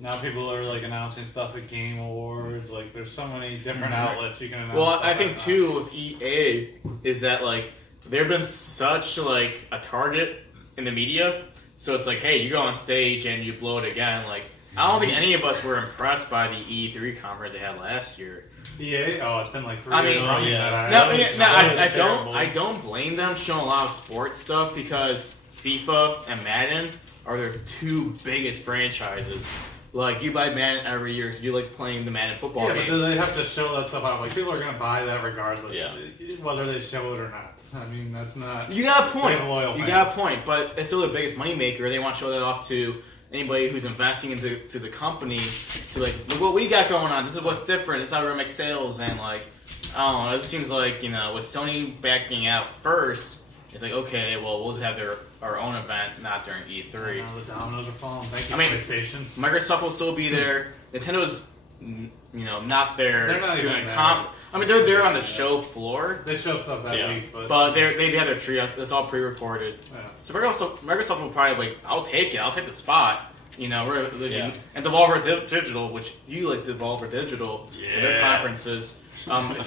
Now people are like announcing stuff at Game Awards. Like there's so many different Mhm. outlets you can announce. well, stuff I think at now. too with EA is that like they've been such like a target in the media So it's like, hey, you go on stage and you blow it again. Like, I don't think any of us were impressed by the E3 conference they had last year. EA? Oh, it's been like 3 I years mean, running. yeah. I don't blame them showing a lot of sports stuff because FIFA and Madden are their two biggest franchises. Like, you buy Madden every year because you like playing the Madden football Yeah, games. but do they have to show that stuff out? Like, people are going to buy that regardless, Yeah. whether they show it or not. I mean, that's not... You got a They point. have loyal You fans. got a point, but it's still the biggest moneymaker. They want to show that off to anybody who's investing into the company to like, look what we got going on. This is what's different. This is how we're gonna make sales. And like, I don't know. It seems like, you know, with Sony backing out first, it's like, okay, well, we'll just have our own event, not during E3. I know, the dominoes are falling. Thank you, I mean, PlayStation. Microsoft will still be there. Nintendo's, you know, not there. They're not even doing there. I mean, they're there on the show floor, They show stuff that Yeah. week, but... but they have their tree. It's all pre-recorded. yeah. So Microsoft will probably like, I'll take it. I'll take the spot. You know, Yeah. and Devolver Digital, which you like Devolver Digital, with their Yeah. conferences.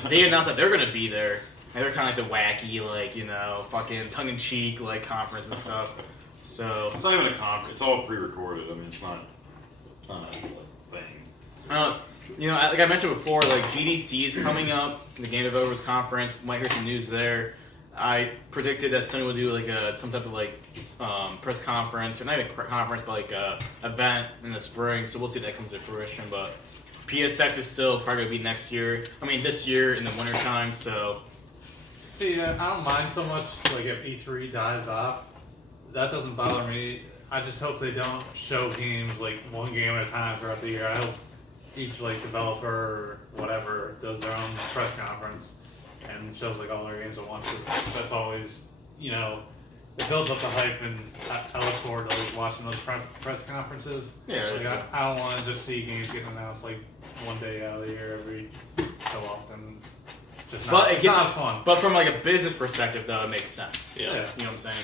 They announced that they're gonna be there, and they're kind of like the wacky, like, you know, fucking tongue-in-cheek like conference and stuff. So It's not even a conference. It's all pre-recorded. I mean, it's not an actual like, thing. you know, like I mentioned before, like GDC is coming up, the Game Developers Conference. Might hear some news there. I predicted that Sony would do like some type of like press conference, or not even a conference, but like a event in the spring. So we'll see if that comes to fruition. But PSX is still probably gonna be next year. I mean, this year in the wintertime. So See, I don't mind so much, like, if E3 dies off. That doesn't bother me. I just hope they don't show games, like, one game at a time throughout the year. I hope each, like, developer or whatever does their own press conference and shows, like, all their games at once. 'Cause that's always, you know, it builds up the hype, and I look forward to, like, watching those press conferences. Yeah, Like, too. I don't want to just see games getting announced, like, one day out of the year every so often. Just not, but it it's gets not fun. But from like a business perspective, though, it makes sense. Yeah. You know what I'm saying?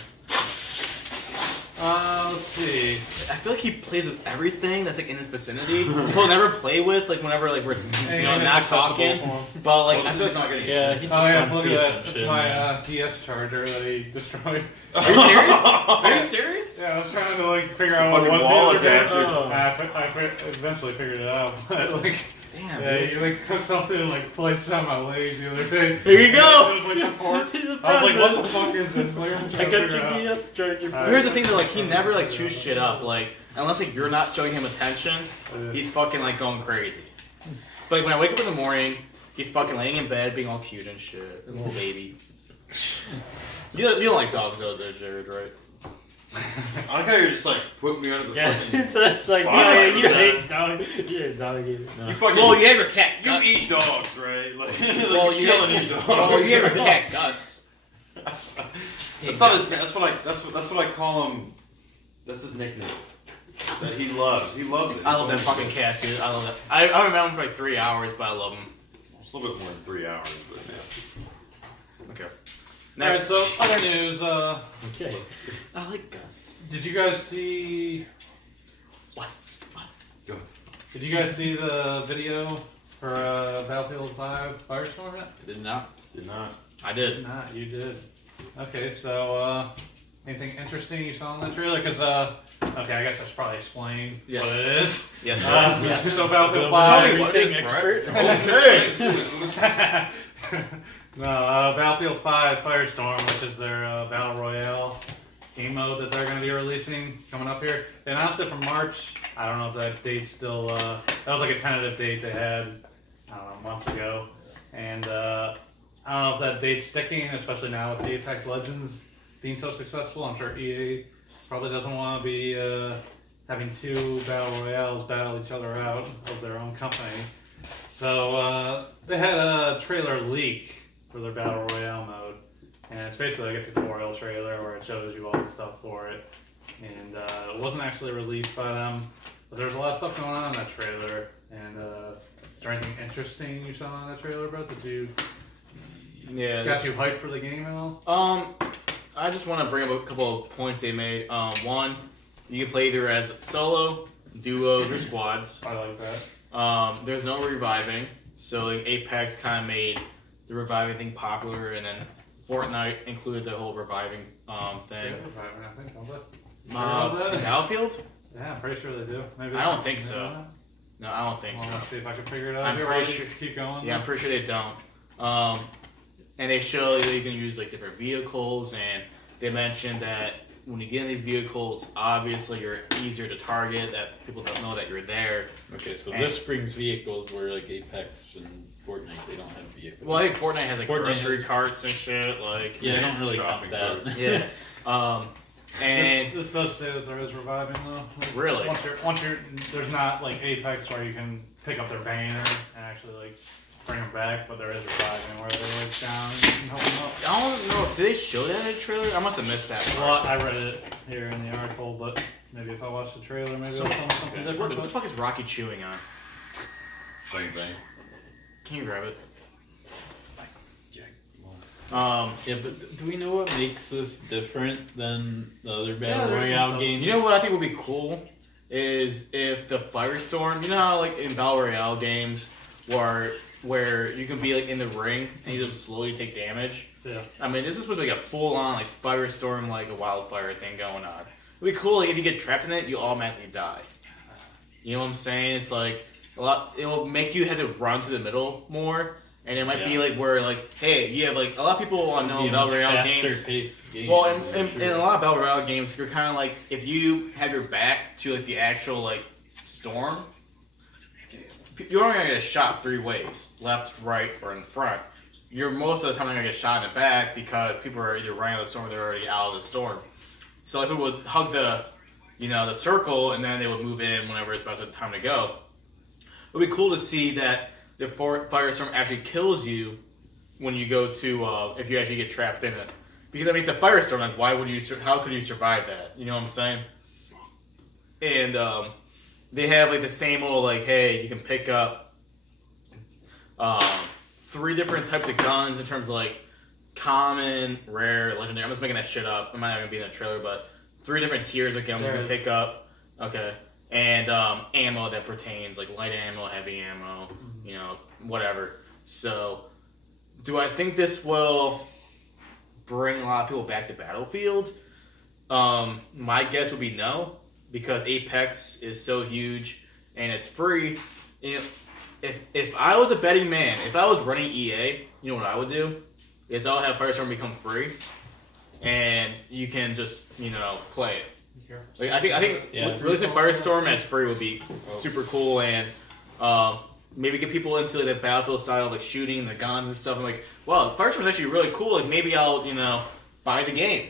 Let's see. I feel like he plays with everything that's like in his vicinity. He'll never play with like whenever like we're Hey, you know it's not accessible talking. for him. But like Well, I feel like not getting. Yeah, he Oh just yeah, wants look to at see that. some It's shit, my man. DS charger that he destroyed. Are you serious? Are you serious? Yeah, I was trying to like figure out what it Fucking was the wall other day. adapter. I eventually figured it out. But like, Damn. yeah, dude. he like took something and like placed it on my leg the other day. Here you go. It was like a fork. He's a I was like, what peasant. the fuck is this? Like, I'm I trying to got figure your it out. DS charger. Alright. Here's the thing though, like he never like chews shit up, like unless like you're not showing him attention, he's fucking like going crazy. But like when I wake up in the morning, he's fucking laying in bed, being all cute and shit, a little baby. You don't like dogs though, Jared, right? I like how you're just like putting me under the Yeah, fucking. it's just like, Spot yeah, on you for hate dog. You're a dog eater. No. You fucking. Well, you have your cat you guts. eat dogs, right? Like, Well, you're you killing have, these dogs. well, you have your cat guts. That's not his. That's what I call him. That's his nickname. That he loves. He loves it. I love that fucking cat, dude. I love that. I remember him for like 3 hours, but I love him. It's a little bit more than 3 hours, but yeah. Okay. Alright, Next. so other news. Okay. I like guts. Did you guys see? What? Go. Did you guys see the video for Battlefield 5 Firestorm? Yet? Did not. Did not. I did. Not, you did. Okay, so anything interesting you saw in that trailer? Because okay, I guess I should probably explain Yes. what it is. Yes. Yeah. So Battlefield Tell me 5. what it is, expert. Brett. Okay. No, Battlefield 5 Firestorm, which is their battle royale game mode that they're going to be releasing coming up here. They announced it for March. I don't know if that date's still. That was like a tentative date they had, I don't know, months ago. And I don't know if that date's sticking, especially now with Apex Legends being so successful. I'm sure EA probably doesn't want to be having two battle royales battle each other out of their own company. So they had a trailer leak for their battle royale mode, and it's basically like a tutorial trailer where it shows you all the stuff for it. And it wasn't actually released by them, but there's a lot of stuff going on in that trailer. And is there anything interesting you saw in that trailer, bro? Did you Yeah. got you hyped for the game at all? I just want to bring up a couple of points they made. One, you can play either as solo, duos, or squads. I like that. There's no reviving, so like, Apex kind of made the reviving thing popular, and then Fortnite included the whole reviving thing. Yeah, I think, don't they? Battlefield? Yeah, I'm pretty sure they do. Maybe I don't think so. No, I don't think Well, so. let's see if I can figure it out. I'm Here, pretty while you sure- keep going. Yeah, I'm pretty sure they don't. And they show you can use like different vehicles, and they mentioned that when you get in these vehicles, obviously you're easier to target. That people don't know that you're there. Okay, so And- this brings vehicles where like Apex and Fortnite they don't have vehicles. Well, I think Fortnite has like Fortnite grocery has- carts and shit. Like Yeah, I don't really count Shopping that. cart. yeah. And This does say that there is reviving though. Like, Really? Once you're there's not like Apex where you can pick up their banner and actually like bring them back, but there is reviving where they're like down and you can help them up. I don't know. Did they show that in the trailer? I must have missed that Well, part. I read it here in the article, but maybe if I watch the trailer, maybe So- I'll tell me something What different. the But fuck is Rocky chewing on? Same thing. Can you grab it? Yeah, but do we know what makes this different than the other Battle there's some Royale stuff. games? You know what I think would be cool is if the Firestorm. You know how like in Battle Royale games where you can be like in the ring and you just slowly take damage. yeah, I mean, this is supposed to be like a full-on like Firestorm, like a wildfire thing going on. It'd be cool like, if you get trapped in it, you automatically die. You know what I'm saying? It's like a lot. It will make you have to run to the middle more, and it might be Yeah. like where like, hey, you have like a lot of people on It'd be a Battle much Royale faster games. paced game. Well, I'm in sure. a lot of Battle Royale games, you're kind of like if you have your back to like the actual like storm, you're only gonna get shot 3 ways: left, right, or in front. You're most of the time not gonna get shot in the back because people are either running out of the storm or they're already out of the storm. So like people would hug the circle and then they would move in whenever it's about the time to go. It would be cool to see that the firestorm actually kills you when you go to if you actually get trapped in it. Because I mean, it's a firestorm. Like, why would you? How could you survive that? You know what I'm saying? And they have like the same old like, hey, you can pick up 3 different types of guns in terms of like common, rare, legendary. I'm just making that shit up. It might not even be in the trailer, but 3 different tiers of guns you There can is. pick up. Okay. And ammo that pertains, like light ammo, heavy ammo, you know, whatever. So, do I think this will bring a lot of people back to Battlefield? My guess would be no, because Apex is so huge and it's free. You know, if I was a betting man, if I was running EA, you know what I would do? Is I would have Firestorm become free, and you can just play it. Like, I think Yeah. releasing Firestorm as free would be super cool, and maybe get people into like, the Battlefield style, like shooting the guns and stuff. I'm like, wow, Firestorm is actually really cool. Like maybe I'll buy the game.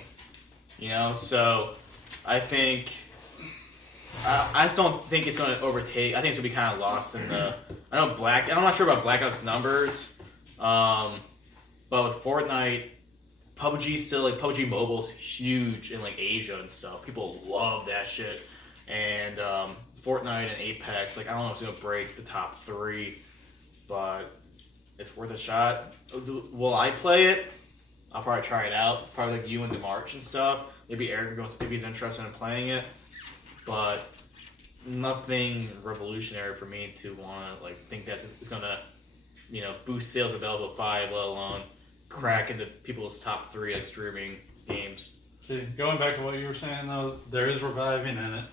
So I think I just don't think it's going to overtake. I think it's going to be kind of lost in the. I'm not sure about Blackout's numbers, but with Fortnite. PUBG still, like, PUBG Mobile's huge in, like, Asia and stuff. People love that shit. And Fortnite and Apex, like, I don't know if it's going to break the top 3, but it's worth a shot. Will I play it? I'll probably try it out. Probably like you and DeMarch and stuff. Maybe Eric goes if he's interested in playing it. But nothing revolutionary for me to want to, like, think that it's going to, boost sales of Battlefield 5, let alone crack into people's top 3 like streaming games. See, going back to what you were saying though, there is reviving in it,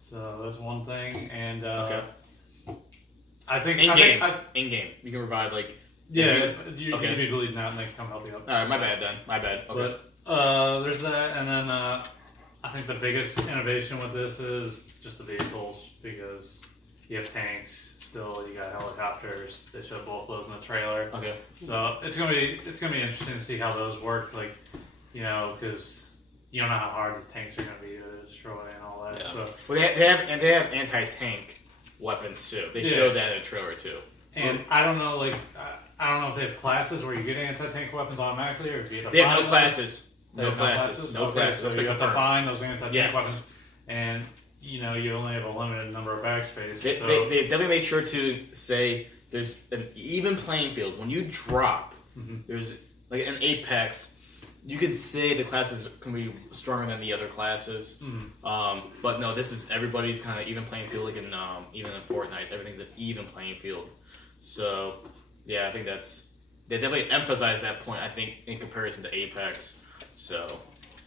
so that's one thing. And Okay. I think In I game, think in game, you can revive like. yeah, you Okay. can be bleeding out and they can come help you up. All right, my bad then. My bad. Okay. But there's that, and then I think the biggest innovation with this is just the vehicles, because you have tanks. Still, you got helicopters. They showed both those in the trailer. Okay. So it's gonna be interesting to see how those work. Like, because you don't know how hard these tanks are gonna be to destroy and all that. Yeah. So Well, they have anti-tank weapons too. They Yeah. showed that in the trailer too. and I don't know, like I don't know if they have classes where you get anti-tank weapons automatically, or if you have to They have find no those. classes. They No have classes. No Okay, classes. So That's you have to confirmed. find those anti-tank Yes. weapons, and you only have a limited number of backspace. They, so. they definitely made sure to say there's an even playing field. When you drop, Mhm. there's like an Apex. You could say the classes can be stronger than the other classes. Mhm. But no, this is everybody's kind of even playing field. Like in even in Fortnite, everything's an even playing field. So yeah, I think they definitely emphasize that point. I think in comparison to Apex. So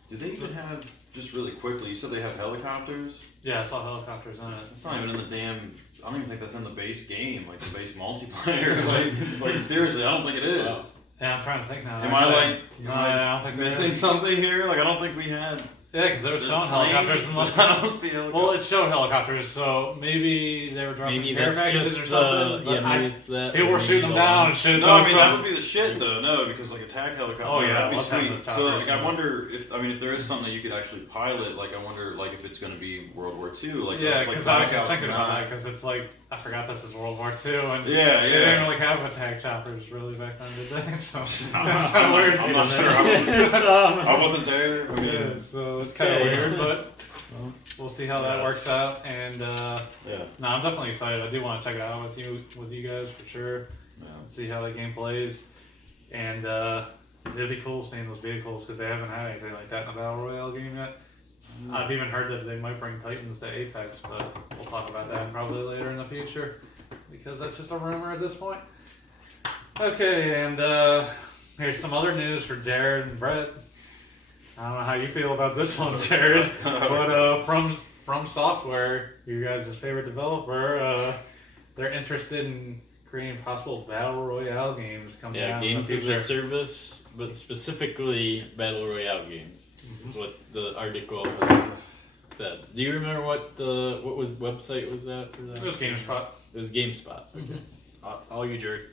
Did they even have just really quickly, you said they have helicopters? Yeah, I saw helicopters in it. It's not even in the damn. I don't even think that's in the base game, like the base multiplayer. like seriously, I don't think it is. Wow. Yeah, I'm trying to think now. Am I like No, I don't think there missing is. something here? Like I don't think we had. Yeah, because they were there's showing planes, helicopters. but I don't see helicopters. Well, it showed helicopters, so maybe they were dropping Maybe care that's packages just or something. but maybe it's that. people or were shooting them maybe down the and shit. No, I mean so- that would be the shit though. No, because like attack helicopter. Oh, yeah, that'd be let's have sweet. the So choppers, like I yeah. wonder if there is something that you could actually pilot. Like I wonder like if it's going to be World War II. Like Yeah, like because I was Black just Ops thinking about 9. that, because it's like, I forgot this is World War II, and Yeah, they didn't yeah. really have attack choppers really back then, did they? So it's kind of weird. I'm not sure. I Um, wasn't there. I mean, yeah, so it's kind of Okay. weird, but we'll see how that Yeah, works out. And yeah. no, I'm definitely excited. I do want to check it out with you guys for sure. Yeah. See how that game plays, and it'd be cool seeing those vehicles because they haven't had anything like that in a battle royale game yet. I've even heard that they might bring Titans to Apex, but we'll talk about that probably later in the future because that's just a rumor at this point. Okay, and here's some other news for Jared and Brett. I don't know how you feel about this one, Jared, but from Software, you guys' favorite developer, they're interested in creating possible battle royale games coming Yeah, out games in as the a future. service, but specifically battle royale games. Is what the article said. Do you remember what website was that for that? It was GameSpot. It was GameSpot. Okay. All you, Jared.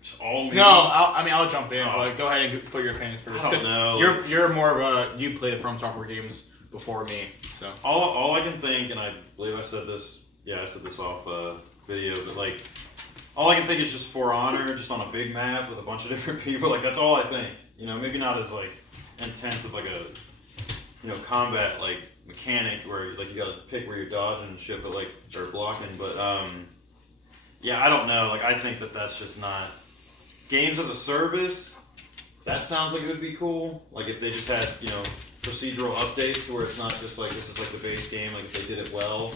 It's all me. No, I'll jump in, Oh. but go ahead and put your opinions first. I don't 'cause know. You're more of a you played From Software games before me, so. All I can think, and I believe I said this. Yeah, I said this off video, but like, all I can think is just For Honor, just on a big map with a bunch of different people. Like that's all I think. You know, maybe not as like intense of like a combat like mechanic where like you got to pick where you're dodging and shit, but like or blocking. But yeah, I don't know. Like I think that's just not games as a service. That sounds like it would be cool. Like if they just had procedural updates to where it's not just like this is like the base game. Like if they did it well,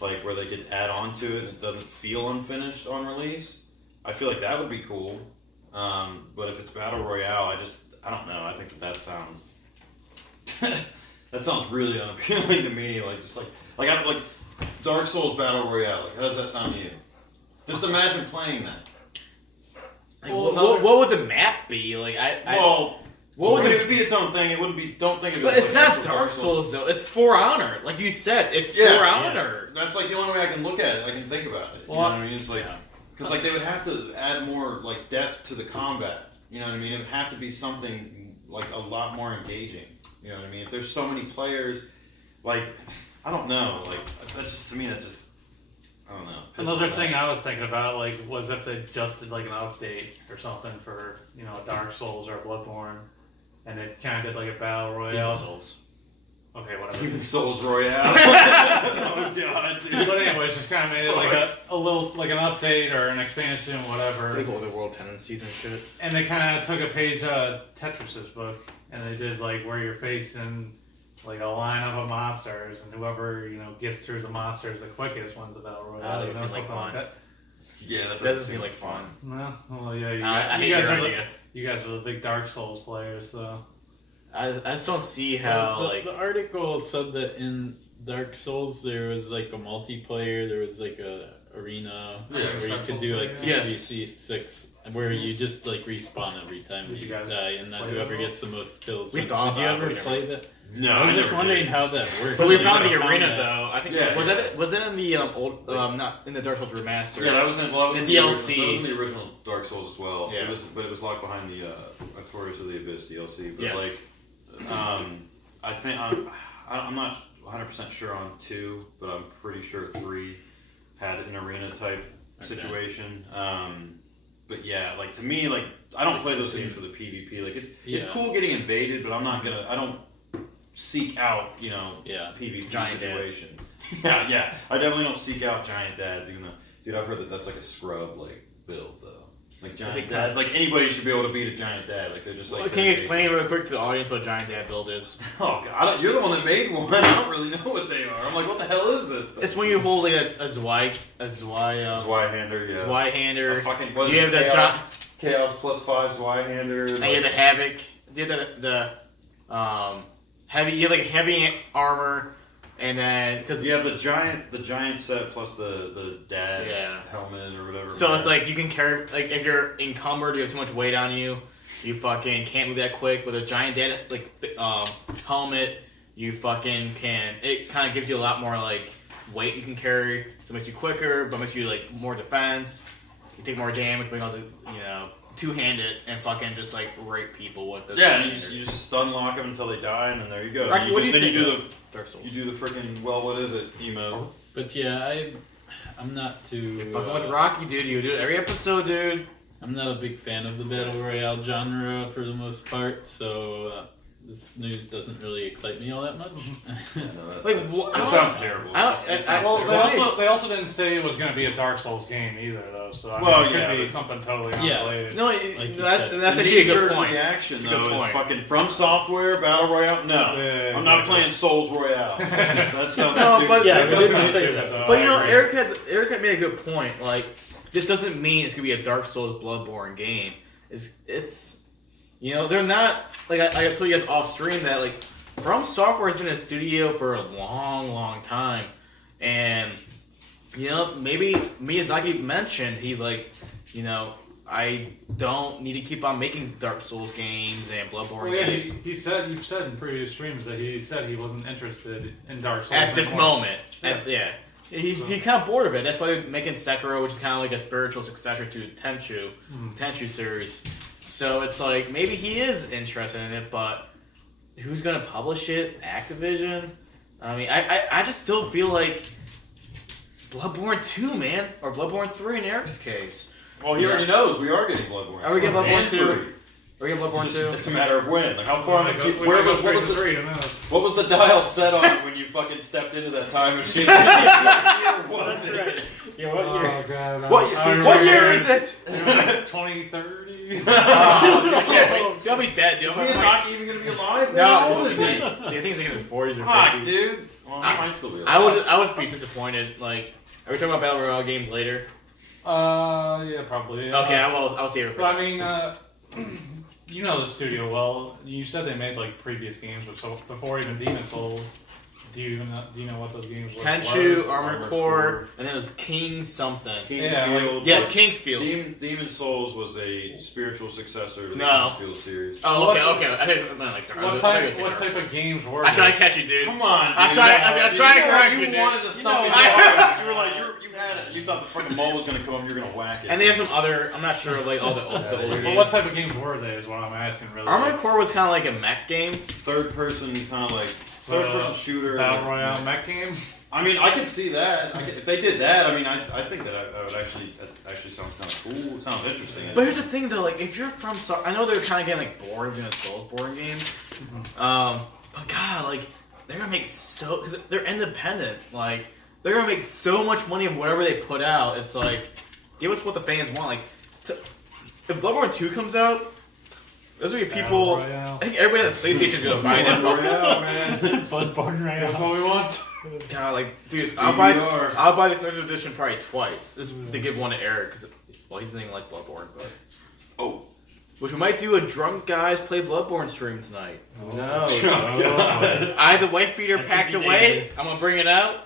like where they could add on to it and it doesn't feel unfinished on release. I feel like that would be cool. But if it's battle royale, I don't know. I think that sounds that sounds really unappealing to me. Like just like Dark Souls battle royale. Like how does that sound to you? Just imagine playing that. Like, Well, what would the map be? Like What would it would be its own thing? It wouldn't be. Don't think of it. But as it's like not actual Dark Souls though. It's For Honor, like you said. It's Yeah, For yeah. Honor. That's like the only way I can look at it. I can think about it. You know Well, what I mean? It's like because like they would have to add more like depth to the combat. You know what I mean? It would have to be something like a lot more engaging. You know what I mean? If there's so many players, like I don't know. Like that's just to me. That just I don't know. Another Pisses me thing off. I was thinking about, like, was if they just did like an update or something for Dark Souls or Bloodborne, and it kind of did like a battle royale. Souls. Okay, whatever. Demon Souls Royale. Oh god, dude. But anyways, just kind of made it like a little like an update or an expansion, whatever. Like all the world tendencies and shit. And they kind of took a page out of Tetris's book, and they did like where you're facing like a lineup of monsters, and whoever gets through the monsters the quickest wins the battle royale. that seems like something fun. that. Yeah, that Doesn't seem like fun. No, well, yeah, I hate you guys your are idea. you guys are the big Dark Souls players, so. I just don't see how the article said that in Dark Souls there was like a multiplayer. There was like a arena Yeah, where you Dark could Souls do like three, yeah. 6v6, where you just like respawn every time Did you you guys die, and then play whoever that? gets the most kills. We wins. thought Did you about it, ever we never- play that? No, I was just never wondering did. how that worked. But we Like, found I the arena that. though. I think Yeah, was yeah. that in the old not in the Dark Souls remaster. Yeah, that was in. Well, that was The in DLC. That was in the original Dark Souls as well. Yeah. But it was locked behind the Artorias of the Abyss DLC. But Yes. like, I think I'm not 100% sure on 2, but I'm pretty sure 3 had an arena type situation. But yeah, like to me, like I don't play those games for the PvP. Like it's Yeah. cool getting invaded, but I don't seek out Yeah. PvP Giant situations. yeah. I definitely don't seek out giant dads, even though, dude, I've heard that that's like a scrub like build though. Like giant think dads, like anybody should be able to beat a giant dad. Like they're just like. Can you very explain basic. real quick to the audience what Giant Dad build is? Oh god, you're the one that made one. I don't really know what they are. I'm like, what the hell is this thing? It's when you hold like a Zwei Zweihander, yeah. Zweihander. A fucking what is You it, have the Chaos plus 5 Zweihander. And you have the Havoc. You have the heavy armor, and then because You have the giant set plus the dad Yeah. helmet or whatever. so it's mask. like you can carry like if you're encumbered, you have too much weight on you, you fucking can't move that quick. With a giant dad helmet, you fucking can. It kind of gives you a lot more like weight you can carry, so it makes you quicker, but makes you like more defense. You take more damage, but you also two-hand it and fucking just like rape people with the yeah, and you just stun lock them until they die, and then there you go. Rocky, what do you think do of the Dark Souls? You do the freaking what is it emo? But yeah, I'm not too. You're fucking with Rocky, dude. You do it every episode, dude. I'm not a big fan of the battle royale genre for the most part, so this news doesn't really excite me all that much. Like, It sounds terrible. It sounds Well, terrible. they also didn't say it was going to be a Dark Souls game either, though. So I mean, Well, it could yeah, be but- something totally Yeah. unrelated. No, Like you that's said. that's The actually a good knee-jerk point. reaction It's a good though is point. fucking From Software Battle Royale. No, Yeah, I'm not exactly. playing Souls Royale. That sounds No, stupid. but- Yeah, It but does they didn't sound say stupid, that. though. But I you know, agree. Eric had made a good point. Like, this doesn't mean it's gonna be a Dark Souls Bloodborne game. It's they're not like I told you guys off stream that like From Software has been in a studio for a long time, and maybe Miyazaki mentioned he's like, I don't need to keep on making Dark Souls games and Bloodborne Well, yeah, games you've said in previous streams that he said he wasn't interested in Dark Souls at this anymore. moment. Yeah. He's kind of bored of it. That's why they're making Sekiro, which is kind of like a spiritual successor to Tenchu series. So it's like maybe he is interested in it, but who's gonna publish it? Activision? I mean, I just still feel like Bloodborne 2, man, or Bloodborne 3 in Eric's case. Well, he already knows we are getting Bloodborne. Are we getting Bloodborne And 2? three. Are we getting Bloodborne It's 2? It's a matter of when. Like how far? We might go What was straight to the 3 to know. what was the dial set on when you fucking stepped into that time machine? That's right. Yeah, what year? Oh, God, What year is it? 2030? Oh, shit. They'll be dead, dude. He's not even gonna be alive. No, How old is he? I think he's like in his 40s or 50s. Fuck, dude. Well, he might still be I alive. would be disappointed. Like, are we talking about Battle Royale games later? Yeah, probably. Okay, I'll save it for But that. I mean, you know the studio well. You said they made like previous games before even Demon Souls. Do you know what those games were? Tenchu, were? Armored Core, and then it was King something. Kingsfield. Yes, Kingsfield. Demon Souls was a spiritual successor to the No. Kingsfield series. Oh, okay. I think it's like What type of games were? I tried they? to catch you, dude. Come on, I was dude. trying to correct you, You dude. wanted to You stop know, me. I- You were like, you had it. You thought the freaking ball was gonna come up. You're gonna whack it. And they have some other. I'm not sure, like all the older But games. what type of games were they? Is what I'm asking. Really. Armored Core was kind of like a mech game. third person, kind of like third person shooter. Battle Royale mech game. I mean, I could see that. If they did that, I mean, I think that I would actually. That actually sounds kind of cool. It sounds interesting. But here's the thing, though. Like, if you're from, I know they're kind of getting like bored of doing Soulsborne games. But God, like they're gonna make because they're independent. Like they're gonna make so much money of whatever they put out. It's like, give us what the fans want. Like, if Bloodborne 2 comes out, those will be people. Battle Royale. I think everybody at the PlayStation is gonna buy that. Royale, man. Bloodborne That's Royale. what we want. God, like, dude, Here you are. I'll buy the third edition probably twice. Just to give one to Eric because he doesn't even like Bloodborne, but. Oh. Which we might do a drunk guys play Bloodborne stream tonight. Who knows? God. I had the wife beater I packed think he away. did. I'm gonna bring it out.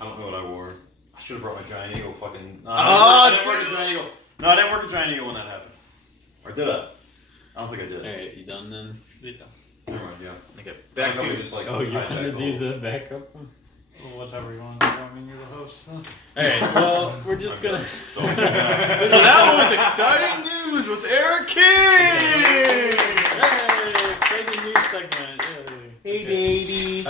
I don't know what I wore. I should have brought my giant eagle. Fucking. Oh, I didn't work a giant eagle. No, I didn't work a giant eagle when that happened. Or did I? I don't think I did. Alright, you done then? Never mind. Yeah. Okay, back I thought we to just like. Oh, you're hijacked gonna the do whole- the backup one? Well, whatever you want to do. I mean, you're the host. Huh? Alright, well, we're just Okay. gonna. So, yeah. So that was exciting news with Eric King. Hey, crazy news segment. Yay. Hey baby.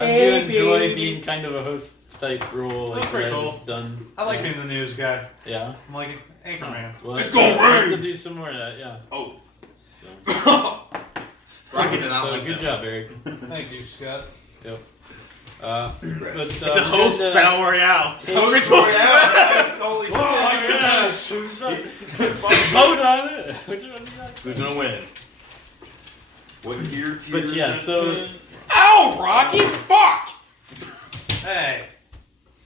I Hey, do enjoy baby. being kind of a host type role, like That's pretty that cool. I've done. I like being the news guy. Yeah. I'm like Anchorman. Well, It's I gonna have to rain. do some more of that, yeah. Oh. So, Rocky did not so like good that. job, Eric. Thank you, Scott. Yep. But, It's a host good, battle royale. Host Royale. That's totally. Oh, yes. Vote on it. Which one is that? Who's gonna win? What year? But yeah, so- Ow, Rocky! Fuck! Hey.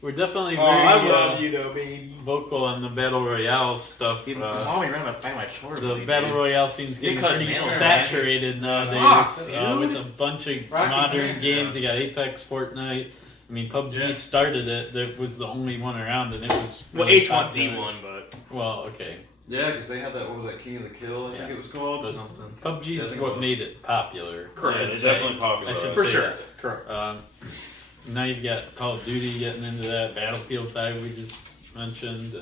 we're definitely Oh, very I love you though, baby. vocal on the battle royale stuff. Mommy ran by my shoulders. The battle royale scene's getting Because pretty man, saturated nowadays Fuck, dude. with a bunch of Rocky modern Man, games. You got Apex, Fortnite. I mean, PUBG Yeah. started it. That was the only one around, and it was Well, really H1Z1, popular. but Well, okay. Yeah, because they had that. What was that? King of the Kill, I think Yeah. it was called. But something. PUBG's I think it what was. made it popular. Correct. I should It's say. definitely popular. I should For say sure. that. Correct. Now you've got Call of Duty getting into that, Battlefield 5 we just mentioned,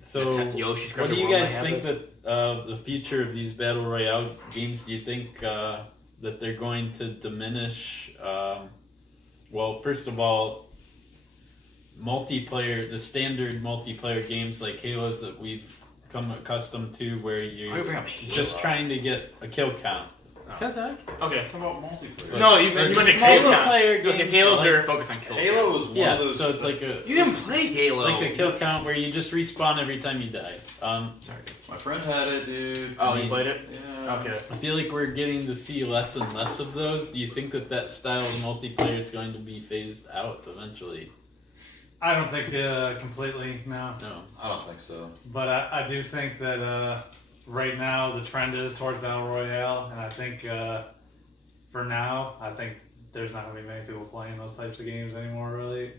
so Yoshi's what do Crafted you World guys might think have that the future of these battle royale games? Do you think that they're going to diminish? Well, first of all, multiplayer, the standard multiplayer games like Halo's that we've come accustomed to, where Why do you you're bring up Halo? just trying to get a kill count. Oh. Because I Okay. It's about multiplayer. No, you Or mentioned just Halo. multiplayer Okay, games, Halo's like- there focused on kill. Halo was one yeah, of those. so it's like a You didn't play Halo. like a kill count where you just respawn every time you die. Sorry. My friend had it, dude. Oh, I you mean- played it? Yeah. Okay. I feel like we're getting to see less and less of those. Do you think that style of multiplayer is going to be phased out eventually? I don't think completely, no. No. I don't think so. But I do think that right now the trend is towards Battle Royale, and I think for now, I think there's not going to be many people playing those types of games anymore, really.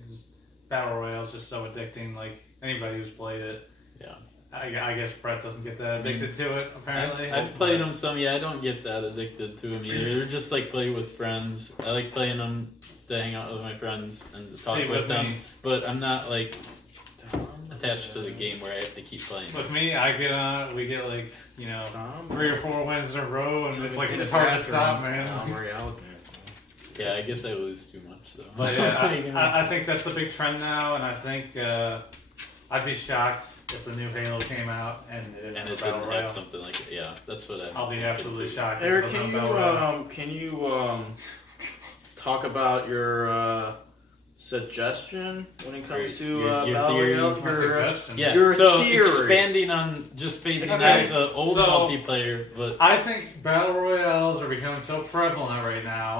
Battle Royale is just so addicting, like anybody who's played it. Yeah. I guess Brett doesn't get that addicted to it, apparently. I've played them some. Yeah, I don't get that addicted to them either. They're just like play with friends. I like playing them to hang out with my friends and to talk See, with them. me, But I'm not like attached to the game where I have to keep playing. with me, I get on it, we get like, 3 or 4 wins in a row, and it's like, In the it's hard to bathroom. stop, man. Yeah, I guess I lose too much though. But yeah, I think that's the big trend now, and I think I'd be shocked if the new Halo came out and it and didn't it have Battle didn't have Royale. something like it. Yeah, that's what I'll be absolutely shocked. if Eric, it doesn't can have Battle Royale. you talk about your suggestion when it comes to Your Battle theory. Royale? My suggestion. Yeah, Your so theory. expanding on just phasing Okay, out the old so- multiplayer, but I think Battle Royales are becoming so prevalent right now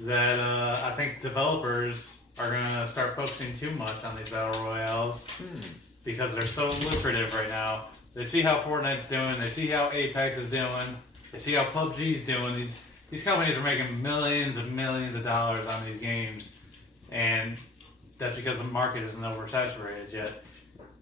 that I think developers are going to start focusing too much on these Battle Royales because they're so lucrative right now. They see how Fortnite's doing, they see how Apex is doing, they see how PUBG's doing. These companies are making millions and millions of dollars on these games, and that's because the market isn't oversaturated yet.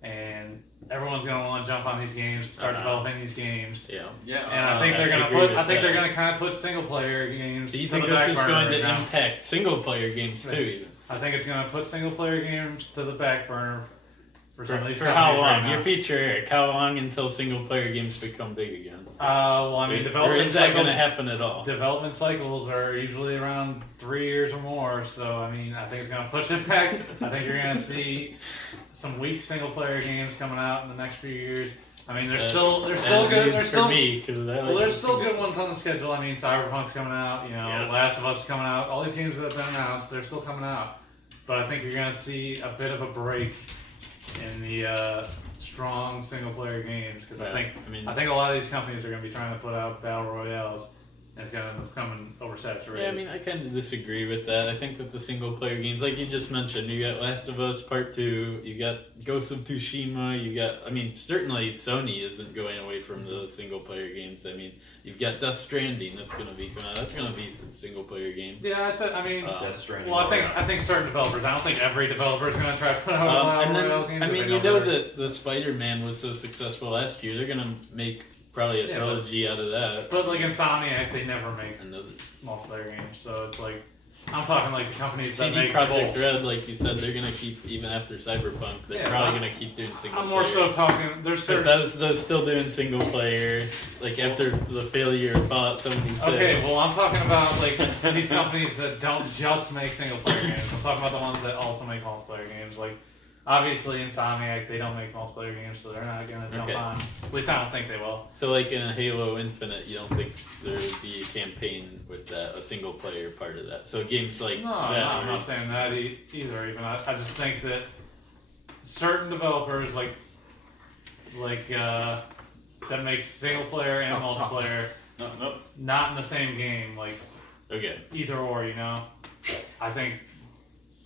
And everyone's going to want to jump on these games, start developing these games. yeah. Yeah. And I think they're I gonna agree put. with I think they're that. gonna kind of put single player games. Do you to think the this back is burner going to right now. impact single player games too? Even? I think it's gonna put single player games to the back burner for some of these For companies how long? right now. Your future, Eric. How long until single player games become big again? Well, I mean, or development is that going to cycles. happen at all? Development cycles are usually around 3 years or more. So I mean, I think it's gonna push it back. I think you're gonna see some weak single player games coming out in the next few years. I mean, there's still good. There's for still me because there's still good ones on the schedule. I mean, Cyberpunk's coming out. Yes. Last of Us is coming out. All these games that have been announced, they're still coming out. But I think you're gonna see a bit of a break in the strong single player games because I think a lot of these companies are gonna be trying to put out battle royales, and it's gonna become oversaturated. Yeah, I mean, I kind of disagree with that. I think that the single player games, like you just mentioned, you got Last of Us Part 2, you got Ghost of Tsushima, you got, I mean, certainly Sony isn't going away from the single player games. I mean, you've got Death Stranding that's going to be coming out. That's going to be a single player game. Yeah, I mean, Death Stranding. well, I think certain developers. I don't think every developer is gonna try to put out a battle And then, royale game. I 'cause mean, they you know better. that the Spider-Man was so successful last year, they're going to make probably a Yeah, trilogy out of that. But like Insomniac, they never make And those multiplayer games, so it's like I'm talking like the companies that CD make Projekt both. Red, like you said, they're gonna keep even after Cyberpunk. They're Yeah, probably I'm- gonna keep doing single I'm player. more so talking. There's But certain. that's still doing single player. Like after the failure of Fallout 76. Okay, well I'm talking about like these companies that don't just make single player games. I'm talking about the ones that also make multiplayer games. Like obviously Insomniac, they don't make multiplayer games, so they're not gonna jump Okay. on. At least I don't think they will. So like in Halo Infinite, you don't think there would be a campaign with that, a single player part of that. So games like No, that. I'm not saying that either. Even I just think that certain developers that make single player and multiplayer No. not in the same game, like Okay. either or, I think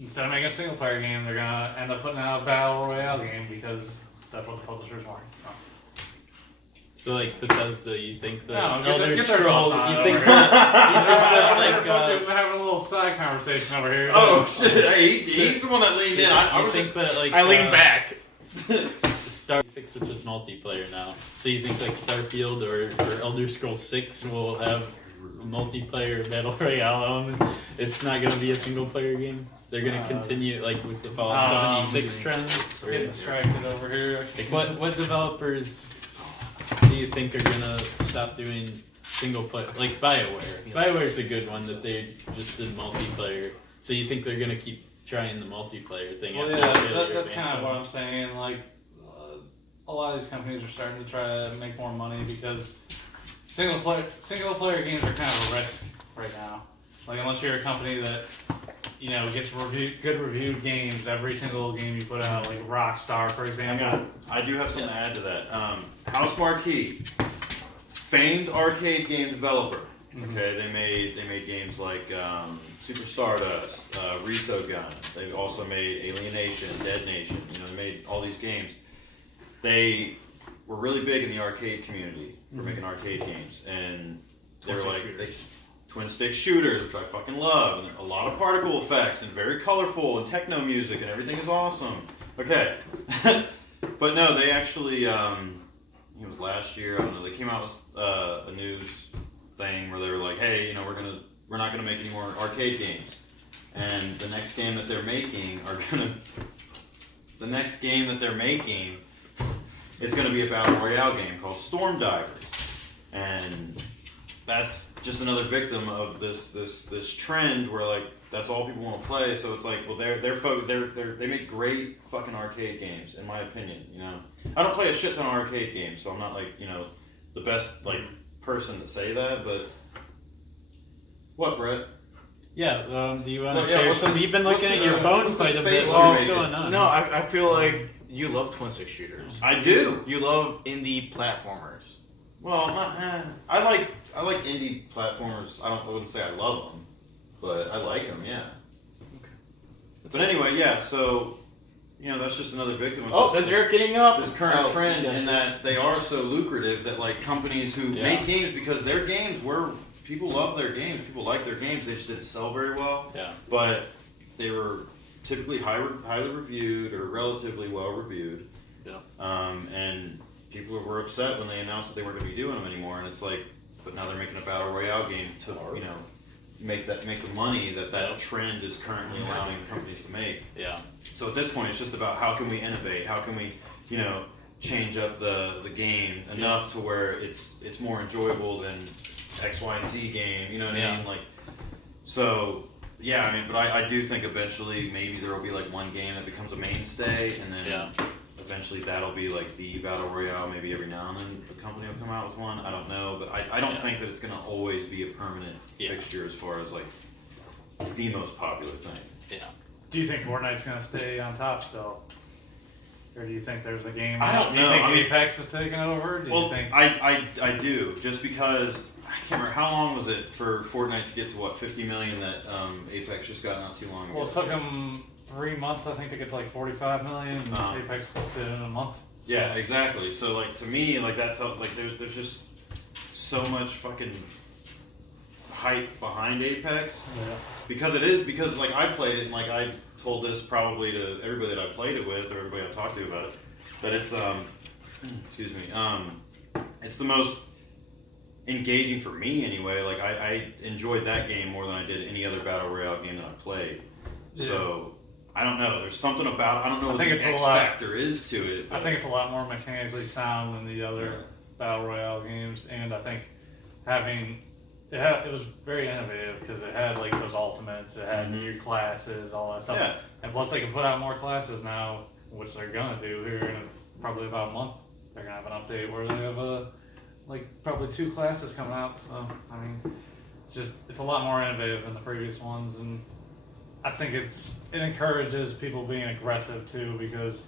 instead of making a single player game, they're gonna end up putting out a battle royale game because that's what the publishers want. So like Bethesda, you think that No, Elder get their Scrolls, thoughts on you it think over that, We're having a little side conversation over here. Oh shit! Hey, he's the one that leaned in. I you was think just, that like I lean back. Star 6, which is multiplayer now. So you think like Starfield or Elder Scrolls 6 will have a multiplayer battle royale element? It's not gonna be a single player game. They're gonna continue like with the Fallout 76 trend. Getting distracted over here. Like what developers do you think are gonna stop doing single player? Like BioWare. BioWare's a good one that they just did multiplayer. So you think they're gonna keep trying the multiplayer thing? Well, after yeah, the failure that's of kind of Anthem? what I'm saying. Like, a lot of these companies are starting to try to make more money because single player games are kind of a risk right now. Like, unless you're a company that gets good reviewed games every single game you put out, like Rockstar, for example. I do have something to add to that. House Marquee, famed arcade game developer. Okay, they made games like Super Stardust, Resogun. They've also made Alienation, Dead Nation. They made all these games. They were really big in the arcade community for making arcade games, and they were like twin stick shooters, which I fucking love, and a lot of particle effects and very colorful and techno music and everything is awesome. Okay, but no, they actually it was last year. I don't know. They came out with a news thing where they were like, "Hey, we're not gonna make any more arcade games," and the next game that they're making is gonna be a battle royale game called Storm Divers, and that's just another victim of this trend where like that's all people want to play. So it's like, well, they make great fucking arcade games, in my opinion. I don't play a shit ton of arcade games, so I'm not like the best like person to say that. But what, Brett? Yeah, do you want to Well, yeah, share what's some? this- You've been looking what's at this, your phone what's quite this a bit. face What's you're going making? on? No, I feel like you love twin stick shooters. I do. You love indie platformers. Well, I like indie platformers. I wouldn't say I love them, but I like them. Yeah. Okay. But anyway, yeah. So that's just another victim of Oh, you're getting up. this current trend yeah. in that they are so lucrative that like companies who make games because their games were people love their games, people like their games, they just didn't sell very well. Yeah. But they were typically highly reviewed or relatively well reviewed. Yeah. And people were upset when they announced that they weren't going to be doing them anymore, and it's like, but now they're making a battle royale game to make the money that trend is currently allowing companies to make. Yeah. So at this point, it's just about how can we innovate, how can we change up the game enough to where it's more enjoyable than X, Y, and Z game. You know what I mean? Like, so yeah, I mean, but I do think eventually maybe there will be like one game that becomes a mainstay, and then eventually that'll be like the battle royale. Maybe every now and then the company will come out with one. I don't know, but I don't think that it's going to always be a permanent fixture as far as like the most popular thing. Yeah. Do you think Fortnite's going to stay on top still? Or do you think there's a game? I don't know. Do you think I mean, Apex is taking over? Do you think? I do, just because I can't remember how long was it for Fortnite to get to what 50 million that Apex just got not too long ago. Well, it took them 3 months, I think, to get to like 45 million. And Apex did it in a month. So. Yeah, exactly. So like to me, like that's like there's just so much fucking hype behind Apex. Yeah. Because like I played it and like I told this probably to everybody that I played it with or everybody I talked to about it, that it's excuse me, it's the most engaging for me anyway. Like I enjoyed that game more than I did any other battle royale game that I played. Yeah. So I don't know. There's something about I don't know what think the it's a X lot- factor is to it. I think it's a lot more mechanically sound than the other battle royale games, and I think it was very innovative because it had like those ultimates, it had new classes, all that stuff, and plus they can put out more classes now, which they're gonna do here in probably about a month. They're gonna have an update where they have like probably 2 classes coming out. So I mean, it's a lot more innovative than the previous ones, and I think it encourages people being aggressive too, because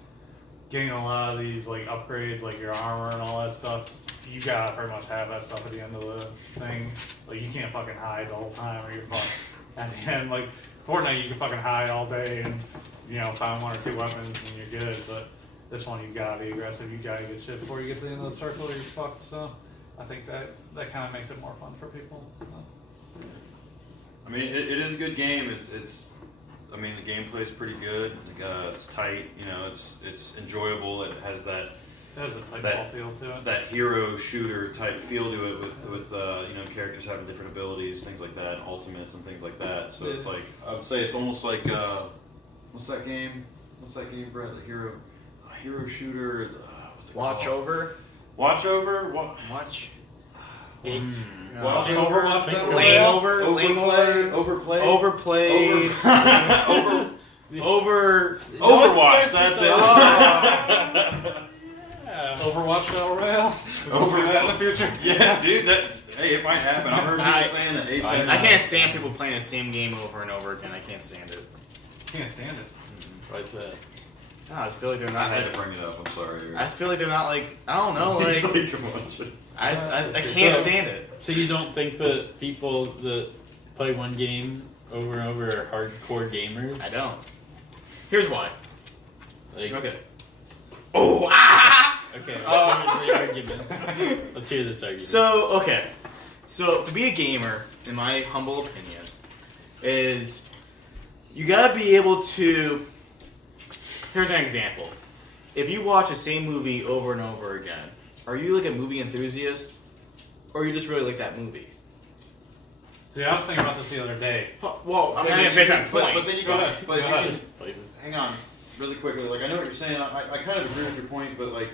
getting a lot of these like upgrades, like your armor and all that stuff, you gotta pretty much have that stuff at the end of the thing. Like you can't fucking hide the whole time or you're fucked. At the end, like Fortnite, you can fucking hide all day and, you know, find 1 or 2 weapons and you're good, but this one you gotta be aggressive, you gotta get shit before you get to the end of the circle or you're fucked, so I think that kind of makes it more fun for people, so. I mean, it is a good game. I mean, the gameplay is pretty good. It's tight. You know, it's enjoyable. It has that. There's a tight ball feel to it. That hero shooter type feel to it with you know, characters having different abilities, things like that, and ultimates and things like that. So it's like, I would say it's almost like what's that game? What's that game, Brett? The hero shooter. What's it Watch called? over. Watch over. Watch. Watch Overwatch. Lane over. Overplayed. Overplayed. Overwatch. That's it. Overwatch Battle Royale. Over See that in the future. Yeah, dude. Hey, it might happen. I've heard people saying that. Apex. I can't stand people playing the same game over and over again. I can't stand it. Can't stand it. Why's that? I just feel like they're I not. had to bring it up. I'm sorry. I just feel like they're not like. I don't know. Like He's like, come on, Chase. I can't stand it. So you don't think that people that play one game over and over are hardcore gamers? I don't. Here's why. Like, Okay. Oh ah! Okay. Oh, the argument. Let's hear this argument. So to be a gamer, in my humble opinion, is you gotta be able to. Here's an example. If you watch the same movie over and over again, are you like a movie enthusiast, or you just really like that movie? See, I was thinking about this the other day. Well, I'm not gonna finish my point. But then you Go ahead. But Go you ahead. can, hang on, really quickly. Like, I know what you're saying. I kind of agree with your point, but like,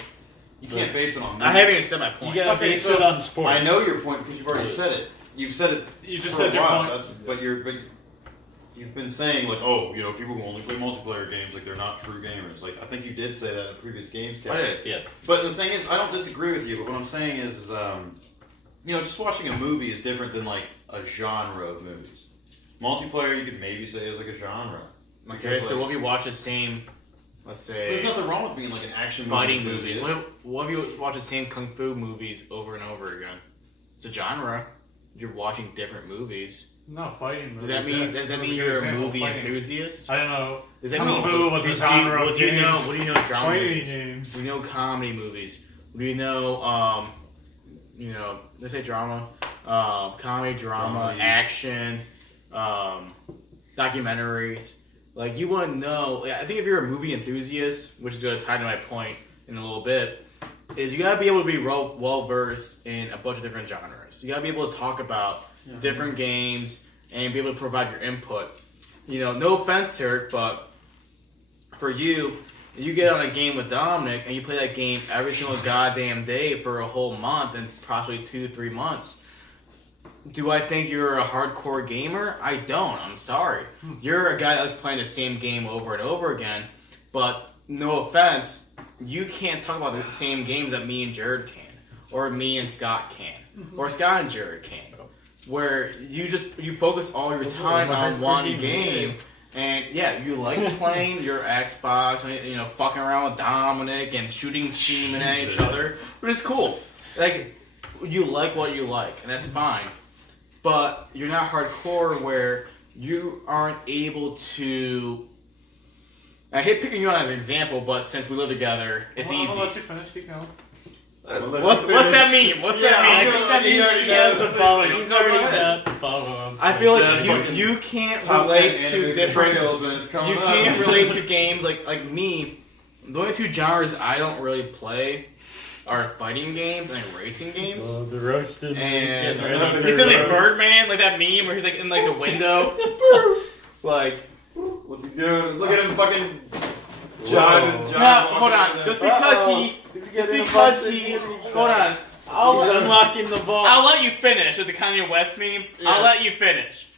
you can't base it on movies. I haven't even said my You point. gotta Okay, base so- it on sports. I know your point because you've already said it. You've said it. You just for said a your while. point. But you've been saying like, oh, you know, people who only play multiplayer games, like they're not true gamers. Like, I think you did say that in a previous Gamescast. I did. Yes. But the thing is, I don't disagree with you. But what I'm saying is you know, just watching a movie is different than like a genre of movies. Multiplayer, you could maybe say is like a genre. Okay, Because, so like, what if you watch the same, let's say, there's nothing wrong with being like an action fighting movie movies? enthusiast. What if you watch the same kung fu movies over and over again? It's a genre. You're watching different movies. No, fighting movies. Does that mean you're a movie enthusiast? I don't know. Does that Kung mean Fu was a genre what of do you know? games. What do you know? Drama Fighting movies. games. We know comedy movies. We know you know, let's say drama, comedy, drama, Dramedy. action, documentaries. Like, you want to know. I think if you're a movie enthusiast, which is going to tie to my point in a little bit, is you got to be able to be well versed in a bunch of different genres. You got to be able to talk about different games and be able to provide your input. You know, no offense, Eric, but for you get on a game with Dominic and you play that game every single goddamn day for a whole month and possibly 2-3 months. Do I think you're a hardcore gamer? I don't. I'm sorry. You're a guy that's playing the same game over and over again, but no offense, you can't talk about the same games that me and Jared can, or me and Scott can, or Scott and Jared can. Where you focus all your time on one game. And yeah, you like playing your Xbox, you know, fucking around with Dominic and shooting semen at each other, which is cool. Like, you like what you like, and that's fine. But you're not hardcore where you aren't able to. I hate picking you on as an example, but since we live together, it's I'll easy. let you finish. Keep going. What's that mean? What's that mean? I think that means he has to follow. He's already got to follow him. I feel That's like fucking you can't top relate 10 to anime different. portrayals when it's coming You up. can't relate to games like me. The only two genres I don't really play are fighting games and racing games. Oh, the roasted. And he's getting ready he for said like roast. Birdman, like that meme where he's like in like the window, like. What's he doing? Look at him fucking Whoa. jiving. No, hold on. Just because he, hold on. He's I'll unlocking the vault. let you finish with the Kanye West meme. I'll let you finish.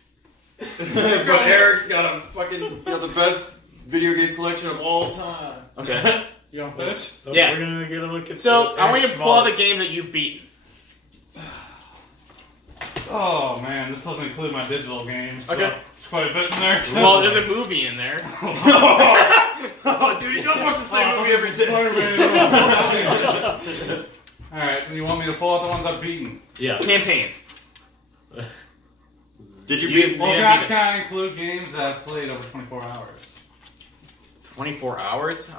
But Eric's got a fucking the best video game collection of all time. Okay. You want to finish? Oh, Yeah. We're gonna get a look at. So I want you to pull all the. the games that you've beaten. Oh man, this doesn't include my digital games. So Okay. it's quite a bit in there. Well, there's a movie in there. Oh, dude, he does watch the same movie every day. Alright, you want me to pull out the ones I've beaten? Yeah. Campaign. This Did you You- beat? Well, Yeah, can I include games that I've played over 24 hours? 24 hours?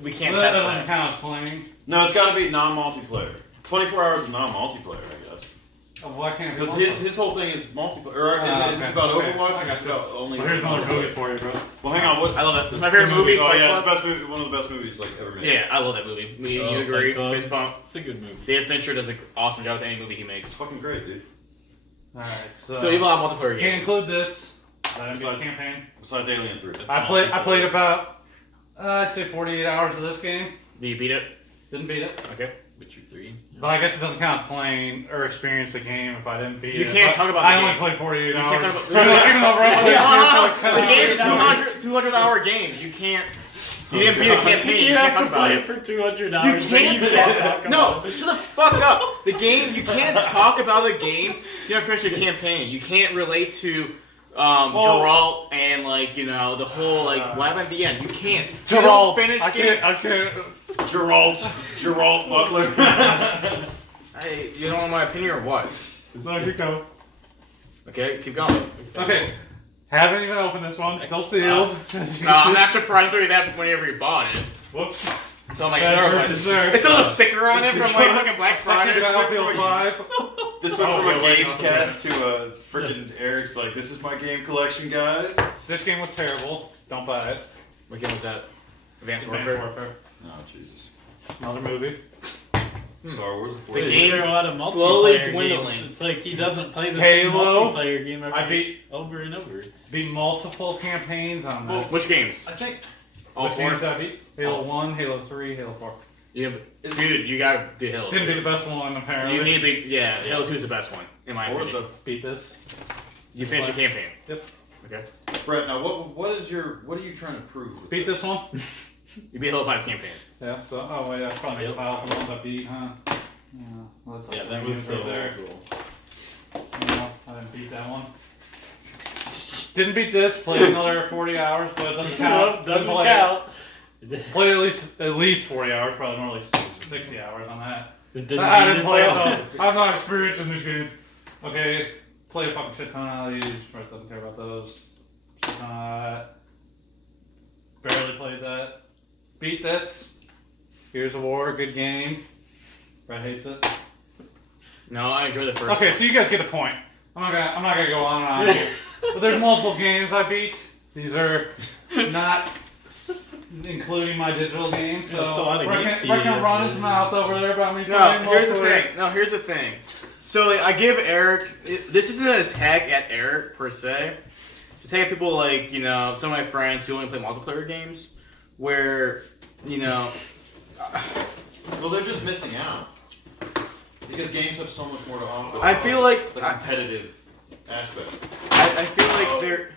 We can't Well, that test doesn't that. count as playing. No, it's got to be non-multiplayer. 24 hours of non-multiplayer, I guess. Oh, why can't it be Because multiplayer? his whole thing is multiplayer. Or is this Okay. about Okay. Overwatch? I Or got is it you. about only? Well, here's another multiplayer? movie for you, bro. Well, hang on. What? I love it. It's my favorite movie. Oh Fight yeah, it's Club. the best movie. One of the best movies like ever made. Yeah, I love that movie. Me and you Fight agree. Club. Fist bump. It's a good movie. David Fincher does an awesome job with any movie he It's makes. fucking great, dude. Alright, so, So you have a lot of multiplayer can't games. include this. But I beat the Besides- campaign. Besides Alien 3. I played about I'd say 48 hours of this game. Do you beat it? Didn't beat it. Okay. Witcher 3. But I guess it doesn't count as playing or experience the game if I didn't beat You it. can't But talk about I the only game. played 48 You hours. can't talk about- Even though Red played The the game's a 200-hour game. You can't. You didn't beat the campaign. You can't talk about it. for 200 You hours. can't. No, shut the fuck up. The game. You can't talk about the game. You haven't finished the campaign. You can't relate to Geralt and the whole what happened at the end. You can't. You don't finish I game. can't. Geralt Butler. Hey, you don't want my opinion or what? So you go. Okay, keep going. Okay. Haven't even opened this one. Still sealed. I'm not surprised to that whenever you bought it. Whoops. So I'm like, Dessert. it still has a sticker on it from fucking Black Friday. Second Battlefield 5. This went from a wait, Gamescast to freaking Eric's like, this is my game collection, guys. This game was terrible. Don't buy it. What game was that? Advanced Advanced Warfare. Warfare. Oh, Jesus. Another movie. Star Wars. The Wait, game's there are a lot of multiplayer slowly games. dwindling. It's like he doesn't play the same Halo. multiplayer game I beat over and over. beat multiple campaigns on this. Which games? I think. All Which four? games did I beat? Halo 1, Halo 3, Halo 4. Yeah, dude, you gotta do Halo 2. Didn't be the best one, apparently. You need to be, yeah, Halo 2 is the best one, in my opinion. Forza. beat this. You finish the campaign. Yep. Okay. Brett, now what are you trying to prove? with Beat this one. You beat Halo 5's campaign. Yeah, so, oh wait, I probably made a file for the ones I beat, huh? Yeah, well, that's Yeah, up that to was you so right there. cool. No, I didn't beat that one. Didn't beat this, played another 40 hours, but it doesn't count. Doesn't play- count. Played at least 40 hours, probably more like 60 hours on that. Didn't I beat didn't it play it though. though. I'm not experienced in this game. Okay, play a fucking shit ton of these. Brett doesn't care about those. Shit ton of that. Barely played that. Beat this. Here's a War, good game. Brett hates it. No, I enjoyed the first Okay, one. so you guys get the point. I'm not gonna go on and on here. But there's multiple games I beat. These are not including my digital games. Yeah, it's a So lot of Brett games can here. run his mouth over there about me No, playing here's the multiplayer. thing. Here's the thing. So I give Eric. This isn't an attack at Eric per se. It's an attack at people like some of my friends who only play multiplayer games, where Well, they're just missing out because games have so much more to offer. I feel like the competitive aspect. I feel like they're.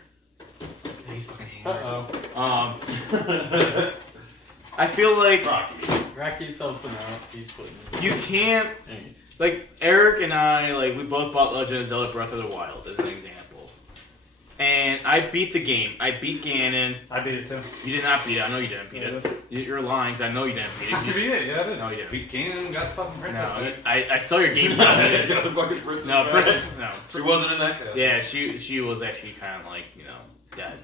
He's fucking Uh hammered. oh. I feel like Rocky. Rocky's helping out. He's putting. you can't. Hey, Like Eric and I, we both bought Legend of Zelda: Breath of the Wild as an example, and I beat the game. I beat Ganon. I beat it too. You did not beat it. I know you didn't beat Yeah, it. You're lying. 'Cause I know you didn't beat I it. beat it, yeah, I did. No, you didn't. Beat Ganon and got the fucking princess. No, back. I saw your game. Got the fucking princess. No, back. Princess. No. She wasn't in that cast. Yeah, she was actually kind of dead.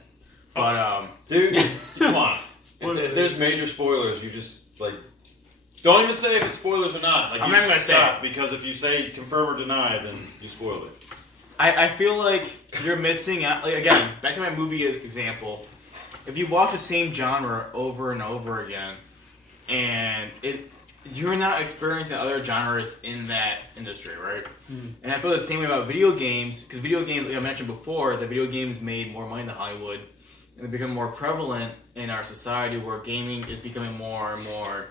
But Dude, come on. Spoilers. If there's major spoilers, you just don't even say if it's spoilers or not. I'm You not gonna just say stop, because if you say confirm or deny, then you spoiled it. I feel like you're missing out. Again, back to my movie example. If you watch the same genre over and over again, and you're not experiencing other genres in that industry, right? And I feel the same way about video games, because video games, like I mentioned before, the video games made more money than Hollywood, and they become more prevalent in our society, where gaming is becoming more and more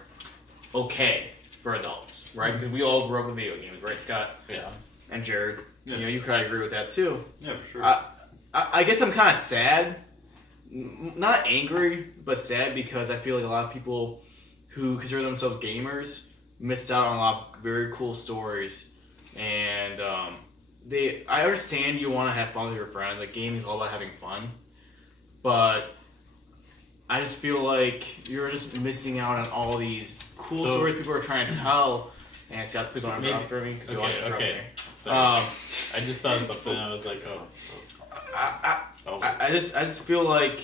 okay for adults, right? Because we all grew up with video games, right, Scott? Yeah. And Jared, Yeah. you probably agree with that too. Yeah, for sure. I guess I'm kind of sad, not angry, but sad, because I feel like a lot of people who consider themselves gamers missed out on a lot of very cool stories, and I understand you want to have fun with your friends. Like, gaming is all about having fun, but I just feel like you're just missing out on all these cool stories people are trying to tell, and it's got people aren't Maybe- interrupting me because you Okay, also interrupt okay. me. Sorry. I just thought of something. I was like, oh. I just feel like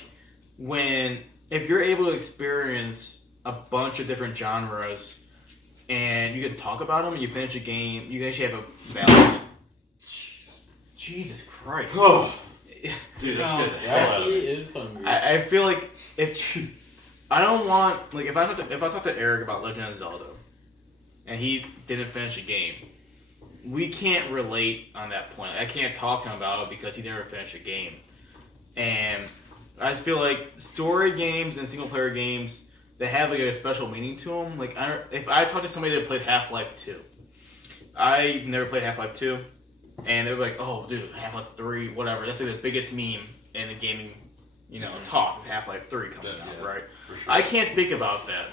if you're able to experience a bunch of different genres and you can talk about them and you finish a game, you actually have a valid. Jesus Christ! Oh, dude, that's good. Yeah, he is hungry. I feel like I don't want like if I talk to Eric about Legend of Zelda and he didn't finish a game, we can't relate on that point. I can't talk to him about it because he never finished a game. And I just feel like story games and single player games, they have like a special meaning to them. Like if I talk to somebody that played Half-Life 2, I never played Half-Life 2, and they were like, "Oh, dude, Half-Life 3, whatever. That's like the biggest meme in the gaming, talk. Is Half-Life 3 coming out, right?" Sure. I can't speak about that,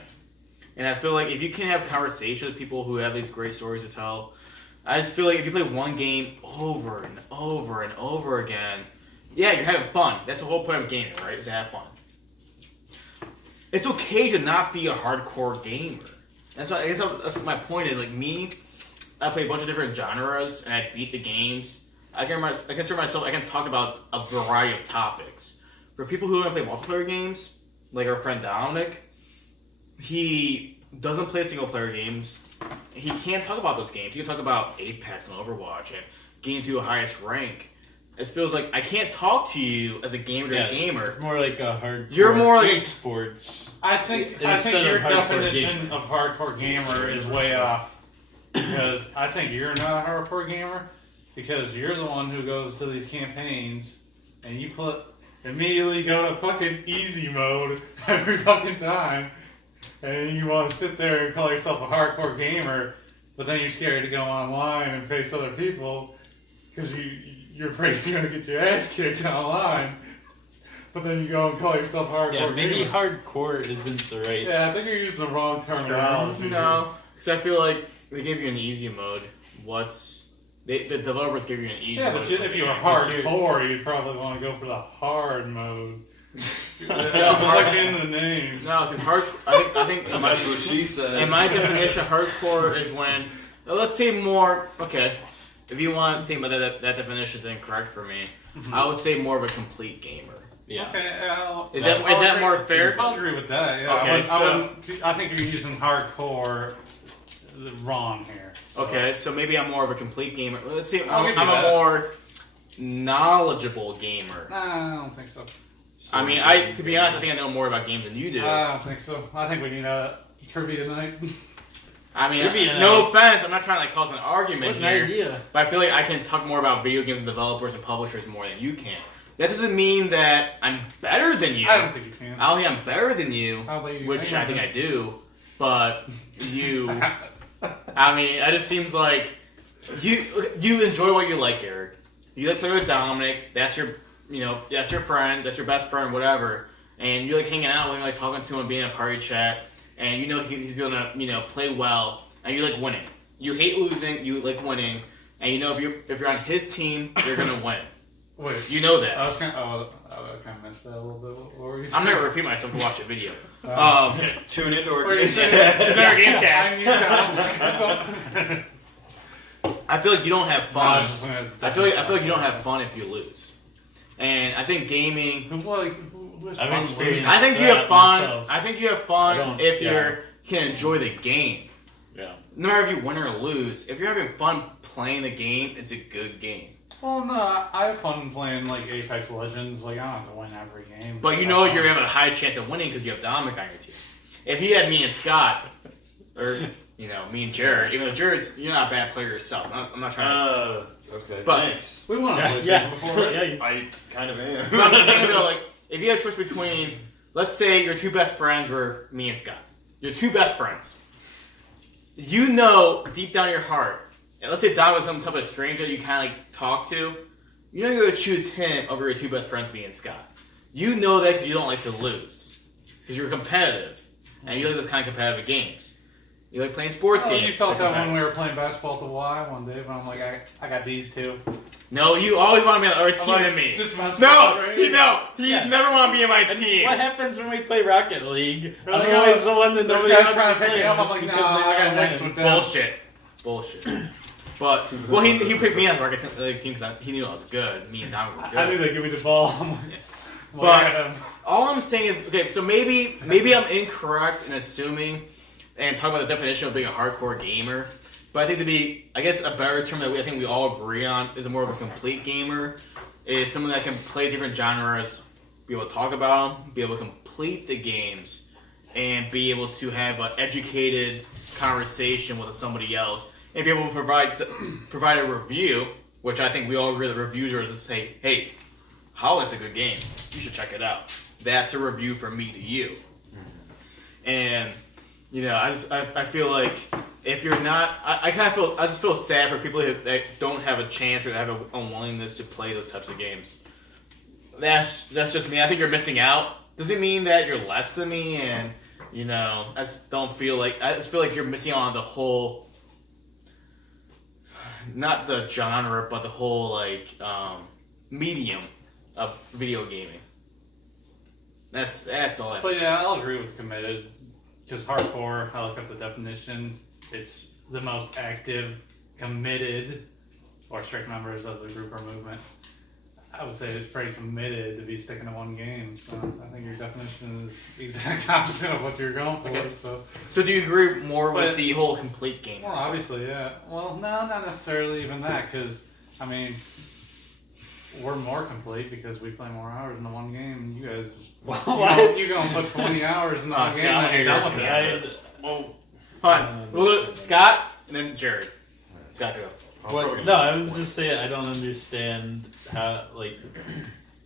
and I feel like if you can have conversations with people who have these great stories to tell, I just feel like if you play one game over and over and over again, yeah, you're having fun. That's the whole point of gaming, right? Is to have fun. It's okay to not be a hardcore gamer. That's what, I guess that's what my point is. Like me, I play a bunch of different genres and I beat the games. I consider myself. I can talk about a variety of topics. For people who don't play multiplayer games, like our friend Dominic, he doesn't play single player games. He can't talk about those games. He can talk about Apex and Overwatch and getting to the highest rank. It feels like I can't talk to you as a gamer to a gamer. More like a hardcore. You're more like esports. I think your definition of hardcore gamer is way off. Because I think you're not a hardcore gamer because you're the one who goes to these campaigns and you immediately go to fucking easy mode every fucking time. And you want to sit there and call yourself a hardcore gamer, but then you're scared to go online and face other people because you're afraid you're going to get your ass kicked online. But then you go and call yourself hardcore gamer. Yeah, maybe hardcore isn't the right... Yeah, I think you're using the wrong terminology. No, because I feel like they give you an easy mode. The developers give you an easy mode. Yeah, but if you were hardcore, you'd probably want to go for the hard mode. It's like in the name. No, because I think That's what she said. in my definition, hardcore is when, let's say more, okay, if you want to think about that definition is incorrect for me, I would say more of a complete gamer. Yeah. Okay, Is that more fair? I'll agree with that. Yeah, Okay, I think you're using hardcore wrong here. So. Okay, so maybe I'm more of a complete gamer. Let's say I'll give you I'm a that. more knowledgeable gamer. Nah, I don't think so. I mean, to be honest, I think I know more about games than you do. I don't think so. I think we need a trivia night. I mean, Trivia no night. offense, I'm not trying to like cause an argument What an here. idea. But I feel like I can talk more about video games and developers and publishers more than you can. That doesn't mean that I'm better than you. I don't think you can. I don't think I'm better than you, I don't think you which can. I think I do. But you, I mean, it just seems like you enjoy what you like, Eric. You like playing with Dominic. That's your friend. That's your best friend, whatever. And you like hanging out with him, like talking to him, being in a party chat. And you know he's gonna play well. And you like winning. You hate losing. You like winning. And you know if you're on his team, you're gonna win. Wait, You know that. I kind of missed that a little bit. What were you I'm saying? not gonna repeat myself to watch a video. Tune into our Wait, game. It's our game I cast. knew that. I feel like you don't have No, I fun. was just gonna- I feel like you don't have fun if you lose. And I think gaming. Who has I've fun experienced- losing? I think you that have fun. myself. I think you have I fun don't- if yeah. you can enjoy the game. Yeah. No matter if you win or lose, if you're having fun playing the game, it's a good game. Well, no, I have fun playing like Apex Legends. Like I don't have to win every game. But you know you're having a high chance of winning because you have Dominic on your team. If you had me and Scott, or me and Jared, even though you're not a bad player yourself. I'm not trying to. Okay, But- thanks. We won a PlayStation Yeah. before. Right? Yeah. I kind of am. But I'm just saying though, like if you had a choice between, let's say your two best friends were me and Scott. Your two best friends. You know deep down in your heart, and let's say Dom was some type of stranger you kind of like talk to. You know you're gonna choose him over your two best friends, me and Scott. You know that because you don't like to lose, because you're competitive, and you like those kind of competitive games. You like playing sports Oh, games. you felt they're that when competitive. we were playing basketball at the Y one day, but I'm like, I got these two. No, you always want to be on the other I'm team like, than me. this must be No, right he here. never want to be in my And team. what happens when we play Rocket League? They're I'm like, always the one that There's nobody guys wants trying to to pick play me up. I'm with like, because nah, they I got don't next win. with them. Bullshit. But well, he picked me as Rocket team because he knew I was good. Me and Dominic were good. I knew they'd give me the ball. But all I'm saying is, okay, so maybe I'm incorrect in assuming and talking about the definition of being a hardcore gamer. But I think I guess a better term that I think we all agree on is more of a complete gamer. Is someone that can play different genres, be able to talk about them, be able to complete the games, and be able to have an educated conversation with somebody else, and be able to provide a review, which I think we all agree that reviews are just say, hey, Holland's a good game. You should check it out. That's a review from me to you. And I feel like if you're not, I just feel sad for people that don't have a chance or have a unwillingness to play those types of games. That's just me. I think you're missing out. Doesn't mean that you're less than me, and I just feel like you're missing out on the whole, not the genre, but the whole medium of video gaming. That's all I have to say. Yeah, I'll agree with committed. Because hardcore, I look up the definition, it's the most active, committed, or strict members of the group or movement. I would say it's pretty committed to be sticking to one game. So I think your definition is the exact opposite of what you're going for. Okay. So do you agree more with the whole complete game? Well, obviously, yeah. Well, no, not necessarily even that, because, we're more complete because we play more hours in the one game, and you guys you go and put 20 hours in the one game and you're done with it. Well, fine. We'll go to Scott and then Jared. Scott, go. No, I was just saying I don't understand how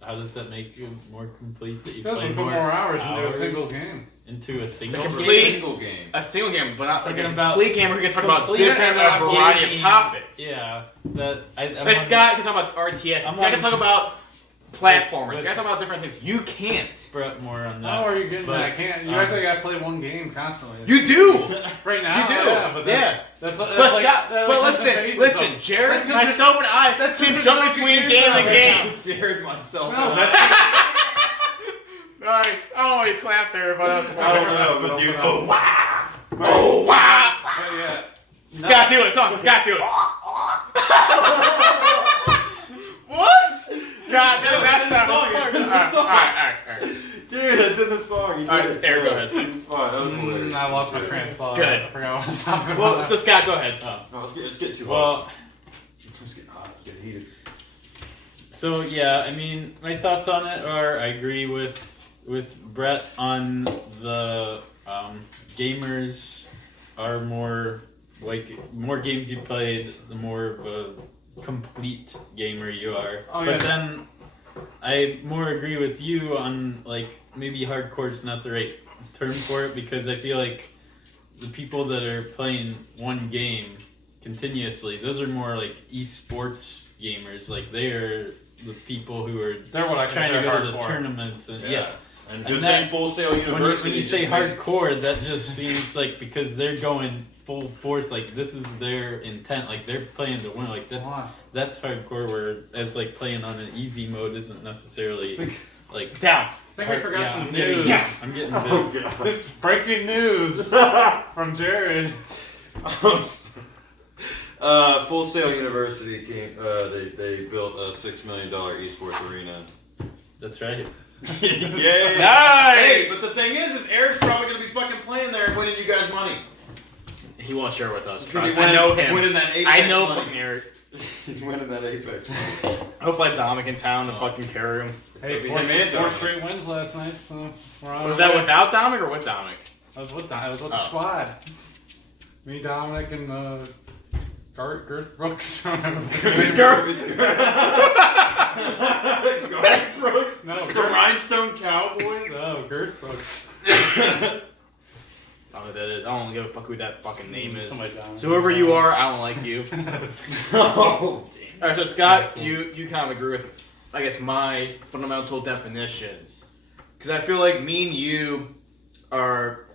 does that make you more complete that you Because play we put more hours into a single game. Into a single Single game. A single game, but not Talking like a about complete game. We're going to talk about complete different variety of gaming. topics. Yeah, that Like Scott can talk about RTS. Scott can talk about platformers. Scott can talk about different things. You can't. Brett more on that. How are you getting but, that? I can't. You actually got to play one game constantly. You do. Right now, You do. yeah, but But that's Scott, like, but that's listen, Jared, myself, and I can jump between games and games. Jared, myself. No, that's Nice. Oh, you clapped there, but that's I don't know, but dude. Oh wow! Oh wow! But yeah. Scott, do it. Come on, Scott, do it. What? Scott, that sounds good. All right. Dude, it's in the song. All right, Eric, go ahead. Alright, that was hilarious. I lost my train of thought. Good. I forgot what I was talking Well, about. so Scott, go ahead. No, it's getting too Well, hot. It's getting hot. It's getting heated. so yeah, my thoughts on it are I agree with Brett on the gamers are more games you played, the more of a complete gamer you are. Oh, but yeah. then I more agree with you on maybe hardcore is not the right term for it, because I feel like the people that are playing one game continuously, those are more like esports gamers. Like they are the people who are They're what I trying to consider go to the hardcore. tournaments and yeah. And And good that- thing Full Sail University. When you say just made- hardcore, that just seems like because they're going full force, like this is their intent, like they're playing to win, like that's hardcore. Where it's like playing on an easy mode isn't necessarily like Down. I think we forgot yeah, some I'm getting- news. I'm getting Oh, big. God. This breaking news from Jared. Full Sail University came. They built a $6 million esports arena. That's right. Yay! Nice! Hey, but the thing is Eric's probably gonna be fucking playing there and winning you guys money. He won't share with us. He's gonna be I know him. Winning that Apex I know money. fucking Eric. He's winning that Apex money. Hopefully, I have Dominic in town to fucking carry him. Hey, It's four gonna be him and four Dominic. straight wins last night, so we're on Was our that way. without Dominic or with Dominic? I was with the Oh. squad. Me, Dominic, and Girth Brooks. Garth Brooks. No, The Girth, Rhinestone Cowboy. no, Girth Brooks. I don't know who that is. I don't give a fuck who that fucking name is. Somebody down. So whoever you are, I don't like you. Oh, damn. Alright, so Scott, Nice one. you kind of agree with, I guess, my fundamental definitions. Because I feel like me and you are,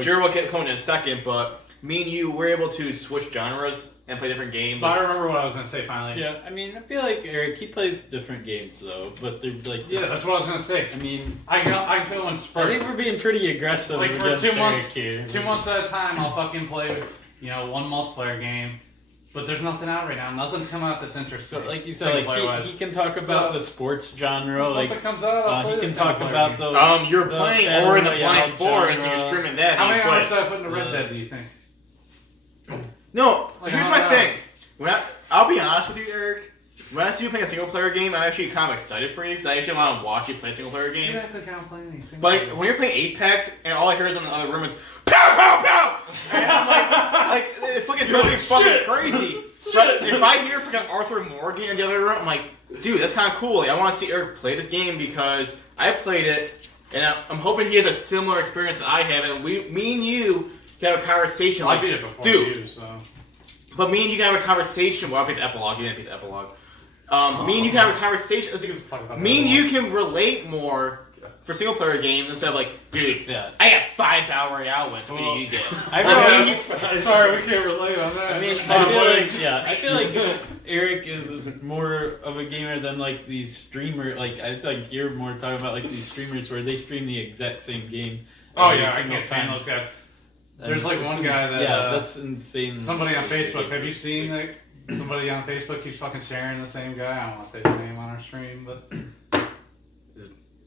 Jared will come in a second, but me and you, we're able to switch genres and play different games. But I remember what I was going to say finally. Yeah, I feel like Eric, he plays different games though, but they're like Yeah, that's what I was going to say. I feel in I spurts. think we're being pretty aggressive Like for against 2 Eric months, here. 2 months at a time, I'll fucking play, one multiplayer game. But there's nothing out right now. Nothing's come out that's interesting. But like you said, like he can talk about the sports genre. When Like something comes out, I'll play he can this talk single player about game. the. You're playing or in the Blind Forest, and genre. you're streaming that. How and many you hours play. did I put into Red Dead, do you think? No, Like, here's how my many thing. hours? I'll be honest with you, Eric. When I see you playing a single player game, I'm actually kind of excited for you because I actually want to watch you play single player You games. don't think I don't play anything. But like, when you're playing Apex and all I hear is in the other room is pow pow pow, and I'm like it fucking drives me fucking crazy. But if I hear freaking Arthur Morgan in the other room, I'm like, dude, that's kind of cool. Like, I want to see Eric play this game because I played it, and I'm hoping he has a similar experience that I have, and me and you can have a conversation. I Like, beat it before dude, you, so. but me and you can have a conversation. Well, I beat the epilogue. You didn't beat the epilogue. Me and you can have a conversation. Me and you can relate more for single player games instead of like, dude, Yeah. I got 5 Battle Royale wins. How many do you get? Sorry, we can't relate on that. I mean, I feel like Eric is more of a gamer than like these streamers. Like I think you're more talking about like these streamers where they stream the exact same game. Oh every yeah, I single can't stand time. those guys. And There's like it's one guy that that's insane. somebody on Facebook. Have you seen like somebody on Facebook keeps fucking sharing the same guy? I don't want to say his name on our stream, but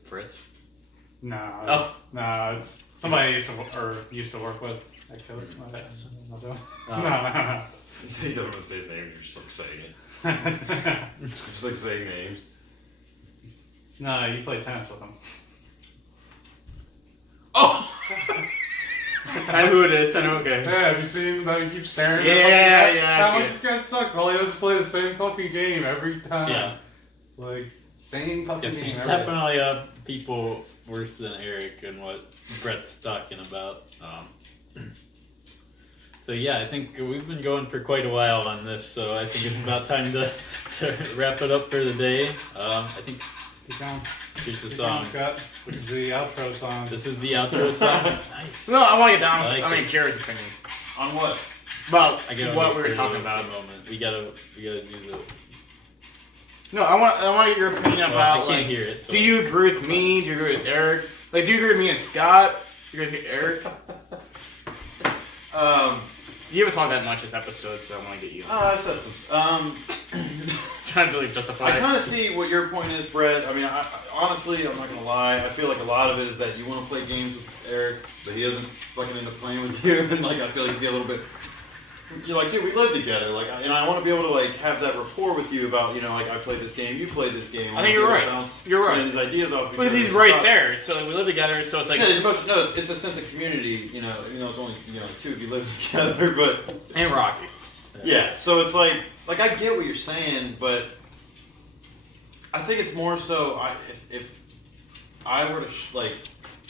Fritz. no, it's somebody I used to work with. Actually, no. He doesn't want to say his name. You're just like saying it. Just like saying names. No, you play tennis with him. Oh! I know who it is. I know. Okay. Yeah, have you seen that he keeps staring? Yeah, at the fucking guy? yeah, I see Like, it. this guy sucks. All he does is play the same fucking game every time. Yeah. Like, same fucking Yes, game there's every day. definitely people worse than Eric and what Brett's talking about. So yeah, I think we've been going for quite a while on this, so I think it's about time to wrap it up for the day. I think Keep going. here's the Keep going, song. Scott. This is the outro song. This is the outro song. Nice. No, I want to get down. I like I mean, it. Jared's opinion On what? about I gotta what wait we for were talking the about. moment. We gotta do the. No, I want to get your opinion Well, about. I can't like, hear it. So. do you agree with me? Do you agree with Eric? Like, do you agree with me and Scott? Do you agree with Eric? You haven't talked that much this episode, so I want to get you. I said some. Trying to like justify. I kind of see what your point is, Brett. I mean, honestly, I'm not gonna lie. I feel like a lot of it is that you want to play games with Eric, but he doesn't fucking end up playing with you, and like I feel like you'd be a little bit. You're like, dude, we live together. Like, and I want to be able to like have that rapport with you about, like I played this game, you played this game. I think you're right. You're right. His ideas off. each But other he's and right stuff. there, so we live together. So it's like Yeah, it's a sense of community. It's only two of you live together, but and Rocky. yeah. So it's like I get what you're saying, but I think it's more so if I were to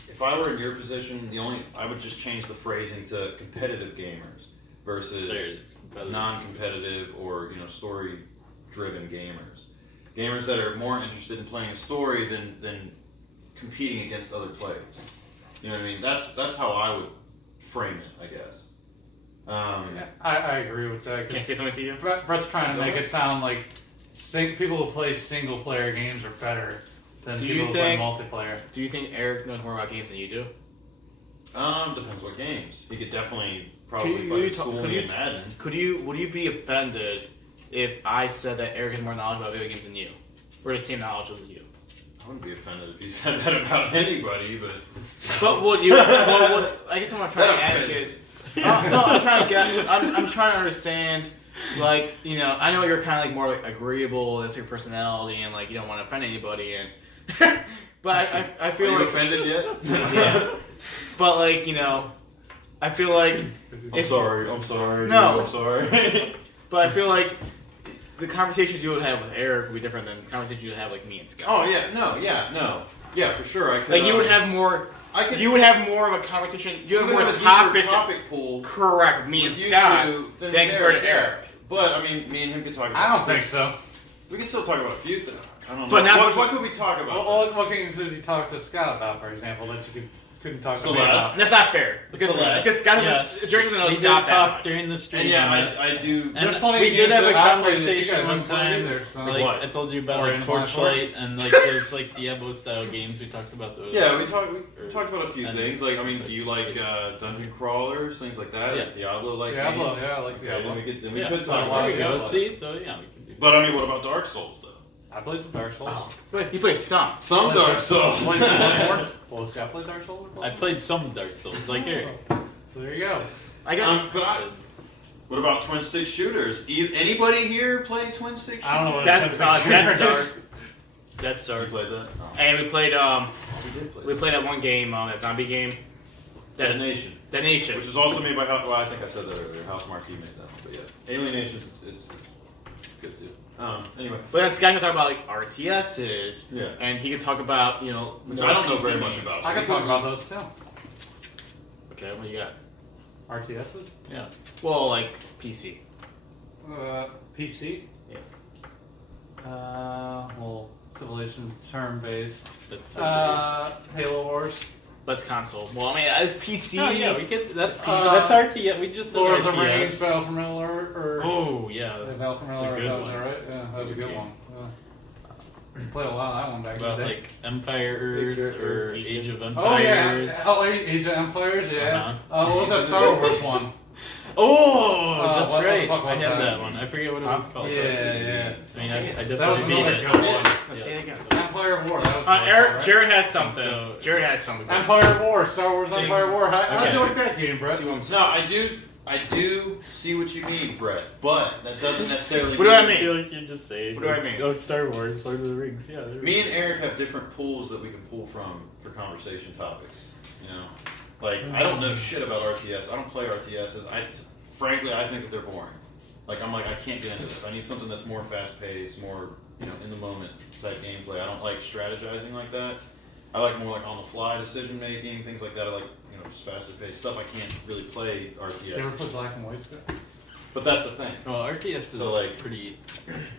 if I were in your position, I would just change the phrasing to competitive gamers versus non-competitive or story-driven gamers. Gamers that are more interested in playing a story than competing against other players. You know what I mean? That's how I would frame it, I guess. I agree with that. Can I say something to you? Brett's trying to make it sound like people who play single player games are better than Do you people who play think- multiplayer. Do you think Eric knows more about games than you do? Depends what games. He could definitely probably fight school and Madden. Would you be offended if I said that Eric has more knowledge about video games than you? Or the same knowledge as you? I wouldn't be offended if you said that about anybody, but. But what I guess what I'm trying to ask is, I'm trying to understand. Like, I know you're kind of like more like agreeable. That's your personality, and like you don't want to offend anybody. And but I feel Are you like offended yet? yeah. But like I feel like I'm sorry. I'm sorry. No. I'm sorry. But I feel like the conversations you would have with Eric would be different than the conversations you would have like me and Scott. Oh yeah, yeah, for sure. I could. Like you would have more. You would have more of a conversation. You have more have a topics. topic pool. Correct. Me and with you Scott. two Than compared to Eric. But I mean, me and him could talk about. I don't think so. We can still talk about a few things. I don't know. But now- What could we talk about? What games did you talk to Scott about, for example, that you couldn't talk to me Celeste. about? That's not fair. Because Scott Jerry doesn't know we Scott did that talk much. during the stream. And yeah, I do. And There's plenty we of did games have a that I played that you conversation guys one haven't played time. either, so- Like What? I told you about Or like in Black Torchlight and like those like Diablo style games. We talked about those. Yeah, we talked about a few And- things. Like, I mean, do you like dungeon crawlers, things like that? Yeah. Like Diablo, like Diablo, games? yeah, I like Okay, Diablo. then we Yeah. could talk There about There we go. Diablo. See, so yeah, we can do. But I mean, what about Dark Souls though? I played some Dark Souls. But he played some. Some Dark Souls. Well, Scott played Dark Souls? I played some Dark Souls, like Eric. So there you go. I got. What about twin stick shooters? Anybody here play twin stick shooters? I don't know what That's Dark. That's You dark. played that? Oh. And we played We did play we played that one game, that zombie game. Dead Nation. Dead Nation. Which is also made by, well, I think I said that earlier. House Marquee made that one, but yeah. Alienation is good too. Anyway. But then Scott can talk about like RTSs. Yeah. And he can talk about, Which more I don't know PC very much games. about. I can talk about those too. Okay, what you got? RTSs? Yeah. Well, like PC. PC? Yeah. Well, Civilization's turn-based. That's Halo Wars. That's console. Well, I mean, it's PC. Oh yeah, we get that's Uh, RTS. We just said Lord of the Rings, RTS. Battle for Middle Earth, or Oh yeah, Battle for that's Middle a Earth, good that was one. alright. Yeah, that was a good game. one. Played a lot of that one back in About the day. like Empire Earth or Age of Oh yeah, Empires. Age of Empires, yeah. Uh-huh. What was that Star Wars one? Oh, that's what the right. fuck was I had that? that one. I forget what it was called. Yeah, yeah. I mean, I That definitely was beat another it. good one. Let's say it again. Empire of War. That was really Eric, cool, right? Jared has something. So- Jared has something. Empire of War, Star Wars Empire of War. How'd Okay. you like that game, Brett? See what I'm saying? No, I do see what you mean, Brett, but that doesn't necessarily What do I I mean? feel like you're just saying. What do I mean? Oh, Star Wars, Lord of the Rings. Yeah. Me and Eric have different pools that we can pull from for conversation topics. Like I don't know shit about RTS. I don't play RTSs. Frankly, I think that they're boring. Like I'm like I can't get into this. I need something that's more fast paced, more in the moment type gameplay. I don't like strategizing like that. I like more like on the fly decision making, things like that. I like just faster paced stuff. I can't really play RTS. You ever play Black and White stuff? But that's the thing. Well, RTS is So, like- pretty.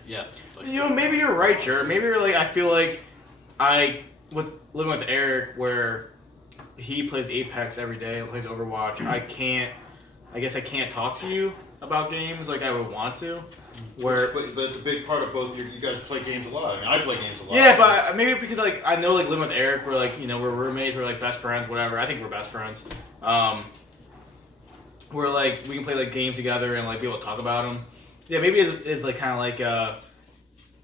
Yes. Like, Maybe you're right, Jared. Maybe you're like I feel like with living with Eric, where he plays Apex every day, plays Overwatch. I guess I can't talk to you about games like I would want to. Where But it's a big part of both. You guys play games a lot. I mean, I play games a lot. yeah, but maybe because like I know like living with Eric, we're like we're roommates, we're like best friends, whatever. I think we're best friends. We're like we can play like games together and like be able to talk about them. Yeah, maybe it's like kind of like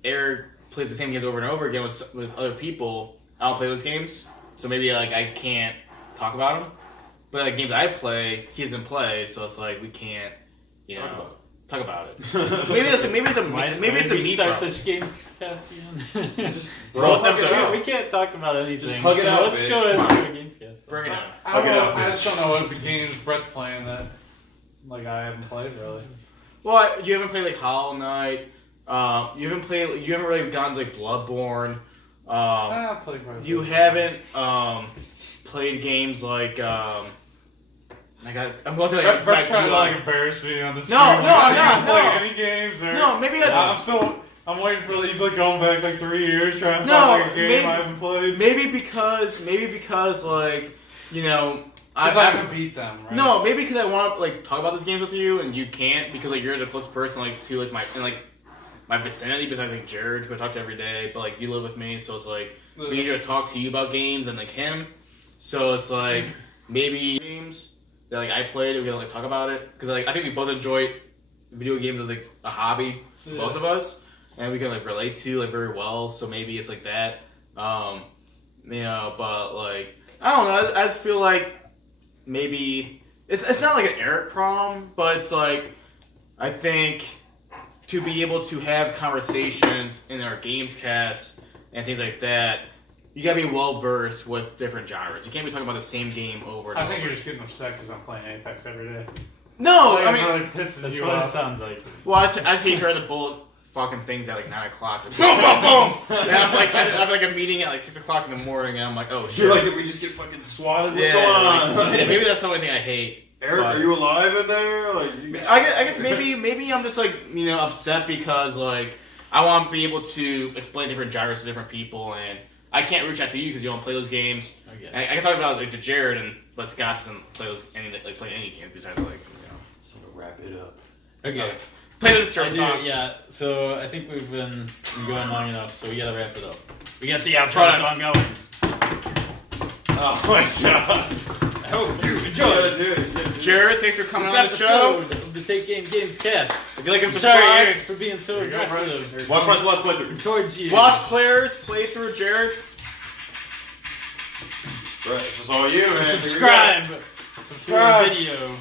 Eric plays the same games over and over again with other people. I don't play those games, so maybe like I can't talk about them. But like games I play, he doesn't play, so it's like we can't talk about it. Maybe it's a When we me start problem. this game cast again. Just Both hug it episodes. out. We can't talk about anything. Just hug it out, Let's bitch. go ahead and do a games cast. Bring it out. I don't Hug it know. out, I bitch. just don't know what games Brett's playing that like I haven't played really. Well, you haven't played like Hollow Knight. You haven't really gotten to like Bloodborne. I played quite a You bit. haven't played games like I'm going to like Brett's trying to like like embarrass me on the stream. No, I I'm haven't not, played no. any games or no, maybe that's I'm waiting for he's like going back like 3 years trying to No, find like a game maybe- I haven't played. maybe because like I haven't beat them, right? No, maybe because I want to like talk about these games with you and you can't because like you're the closest person like to like my vicinity besides like Jared who I talk to every day, but like you live with me, so it's like we easier to talk to you about games and like him. So it's like maybe games that like I played and we can like talk about it because like I think we both enjoy video games as like a hobby, both of us, and we can like relate to like very well. So maybe it's like that, but like I don't know. I just feel like maybe it's not like an Eric problem, but it's like I think to be able to have conversations in our games cast and things like that, you gotta be well versed with different genres. You can't be talking about the same game over and I over. think you're just getting upset because I'm playing Apex every day. No, Like, I it's mean, really pissing That's you what it off. sounds like. well, I just hear the bullet fucking things at like 9 o'clock. Boom, boom, boom. And I'm like, I have like a meeting at like 6 o'clock in the morning, and I'm like, oh shit. You're like, did we just get fucking swatted? What's Yeah, going on? like, yeah, maybe that's the only thing I hate. Eric, but- are you alive in there? Like, I guess maybe I'm just like upset because like I want to be able to explain different genres to different people, and I can't reach out to you because you don't play those games. Okay. And I can talk about to Jared, but Scott doesn't play play any games besides So to wrap it up. Okay. Play this I turn do, song. yeah. So I think we've been going long enough, so we gotta wrap it up. We got the outro Right. song going. Oh my god. I hope you enjoyed Dude. Jared, thanks for coming this on the show. episode of the Take Game Gamescast. If you like him, Sorry, subscribe. Eric, for being so aggressive Watch my last playthrough. towards you. Watch Claire's playthrough, Jared. Right, this is all you, man. Subscribe. Subscribe. Subscribe. Video.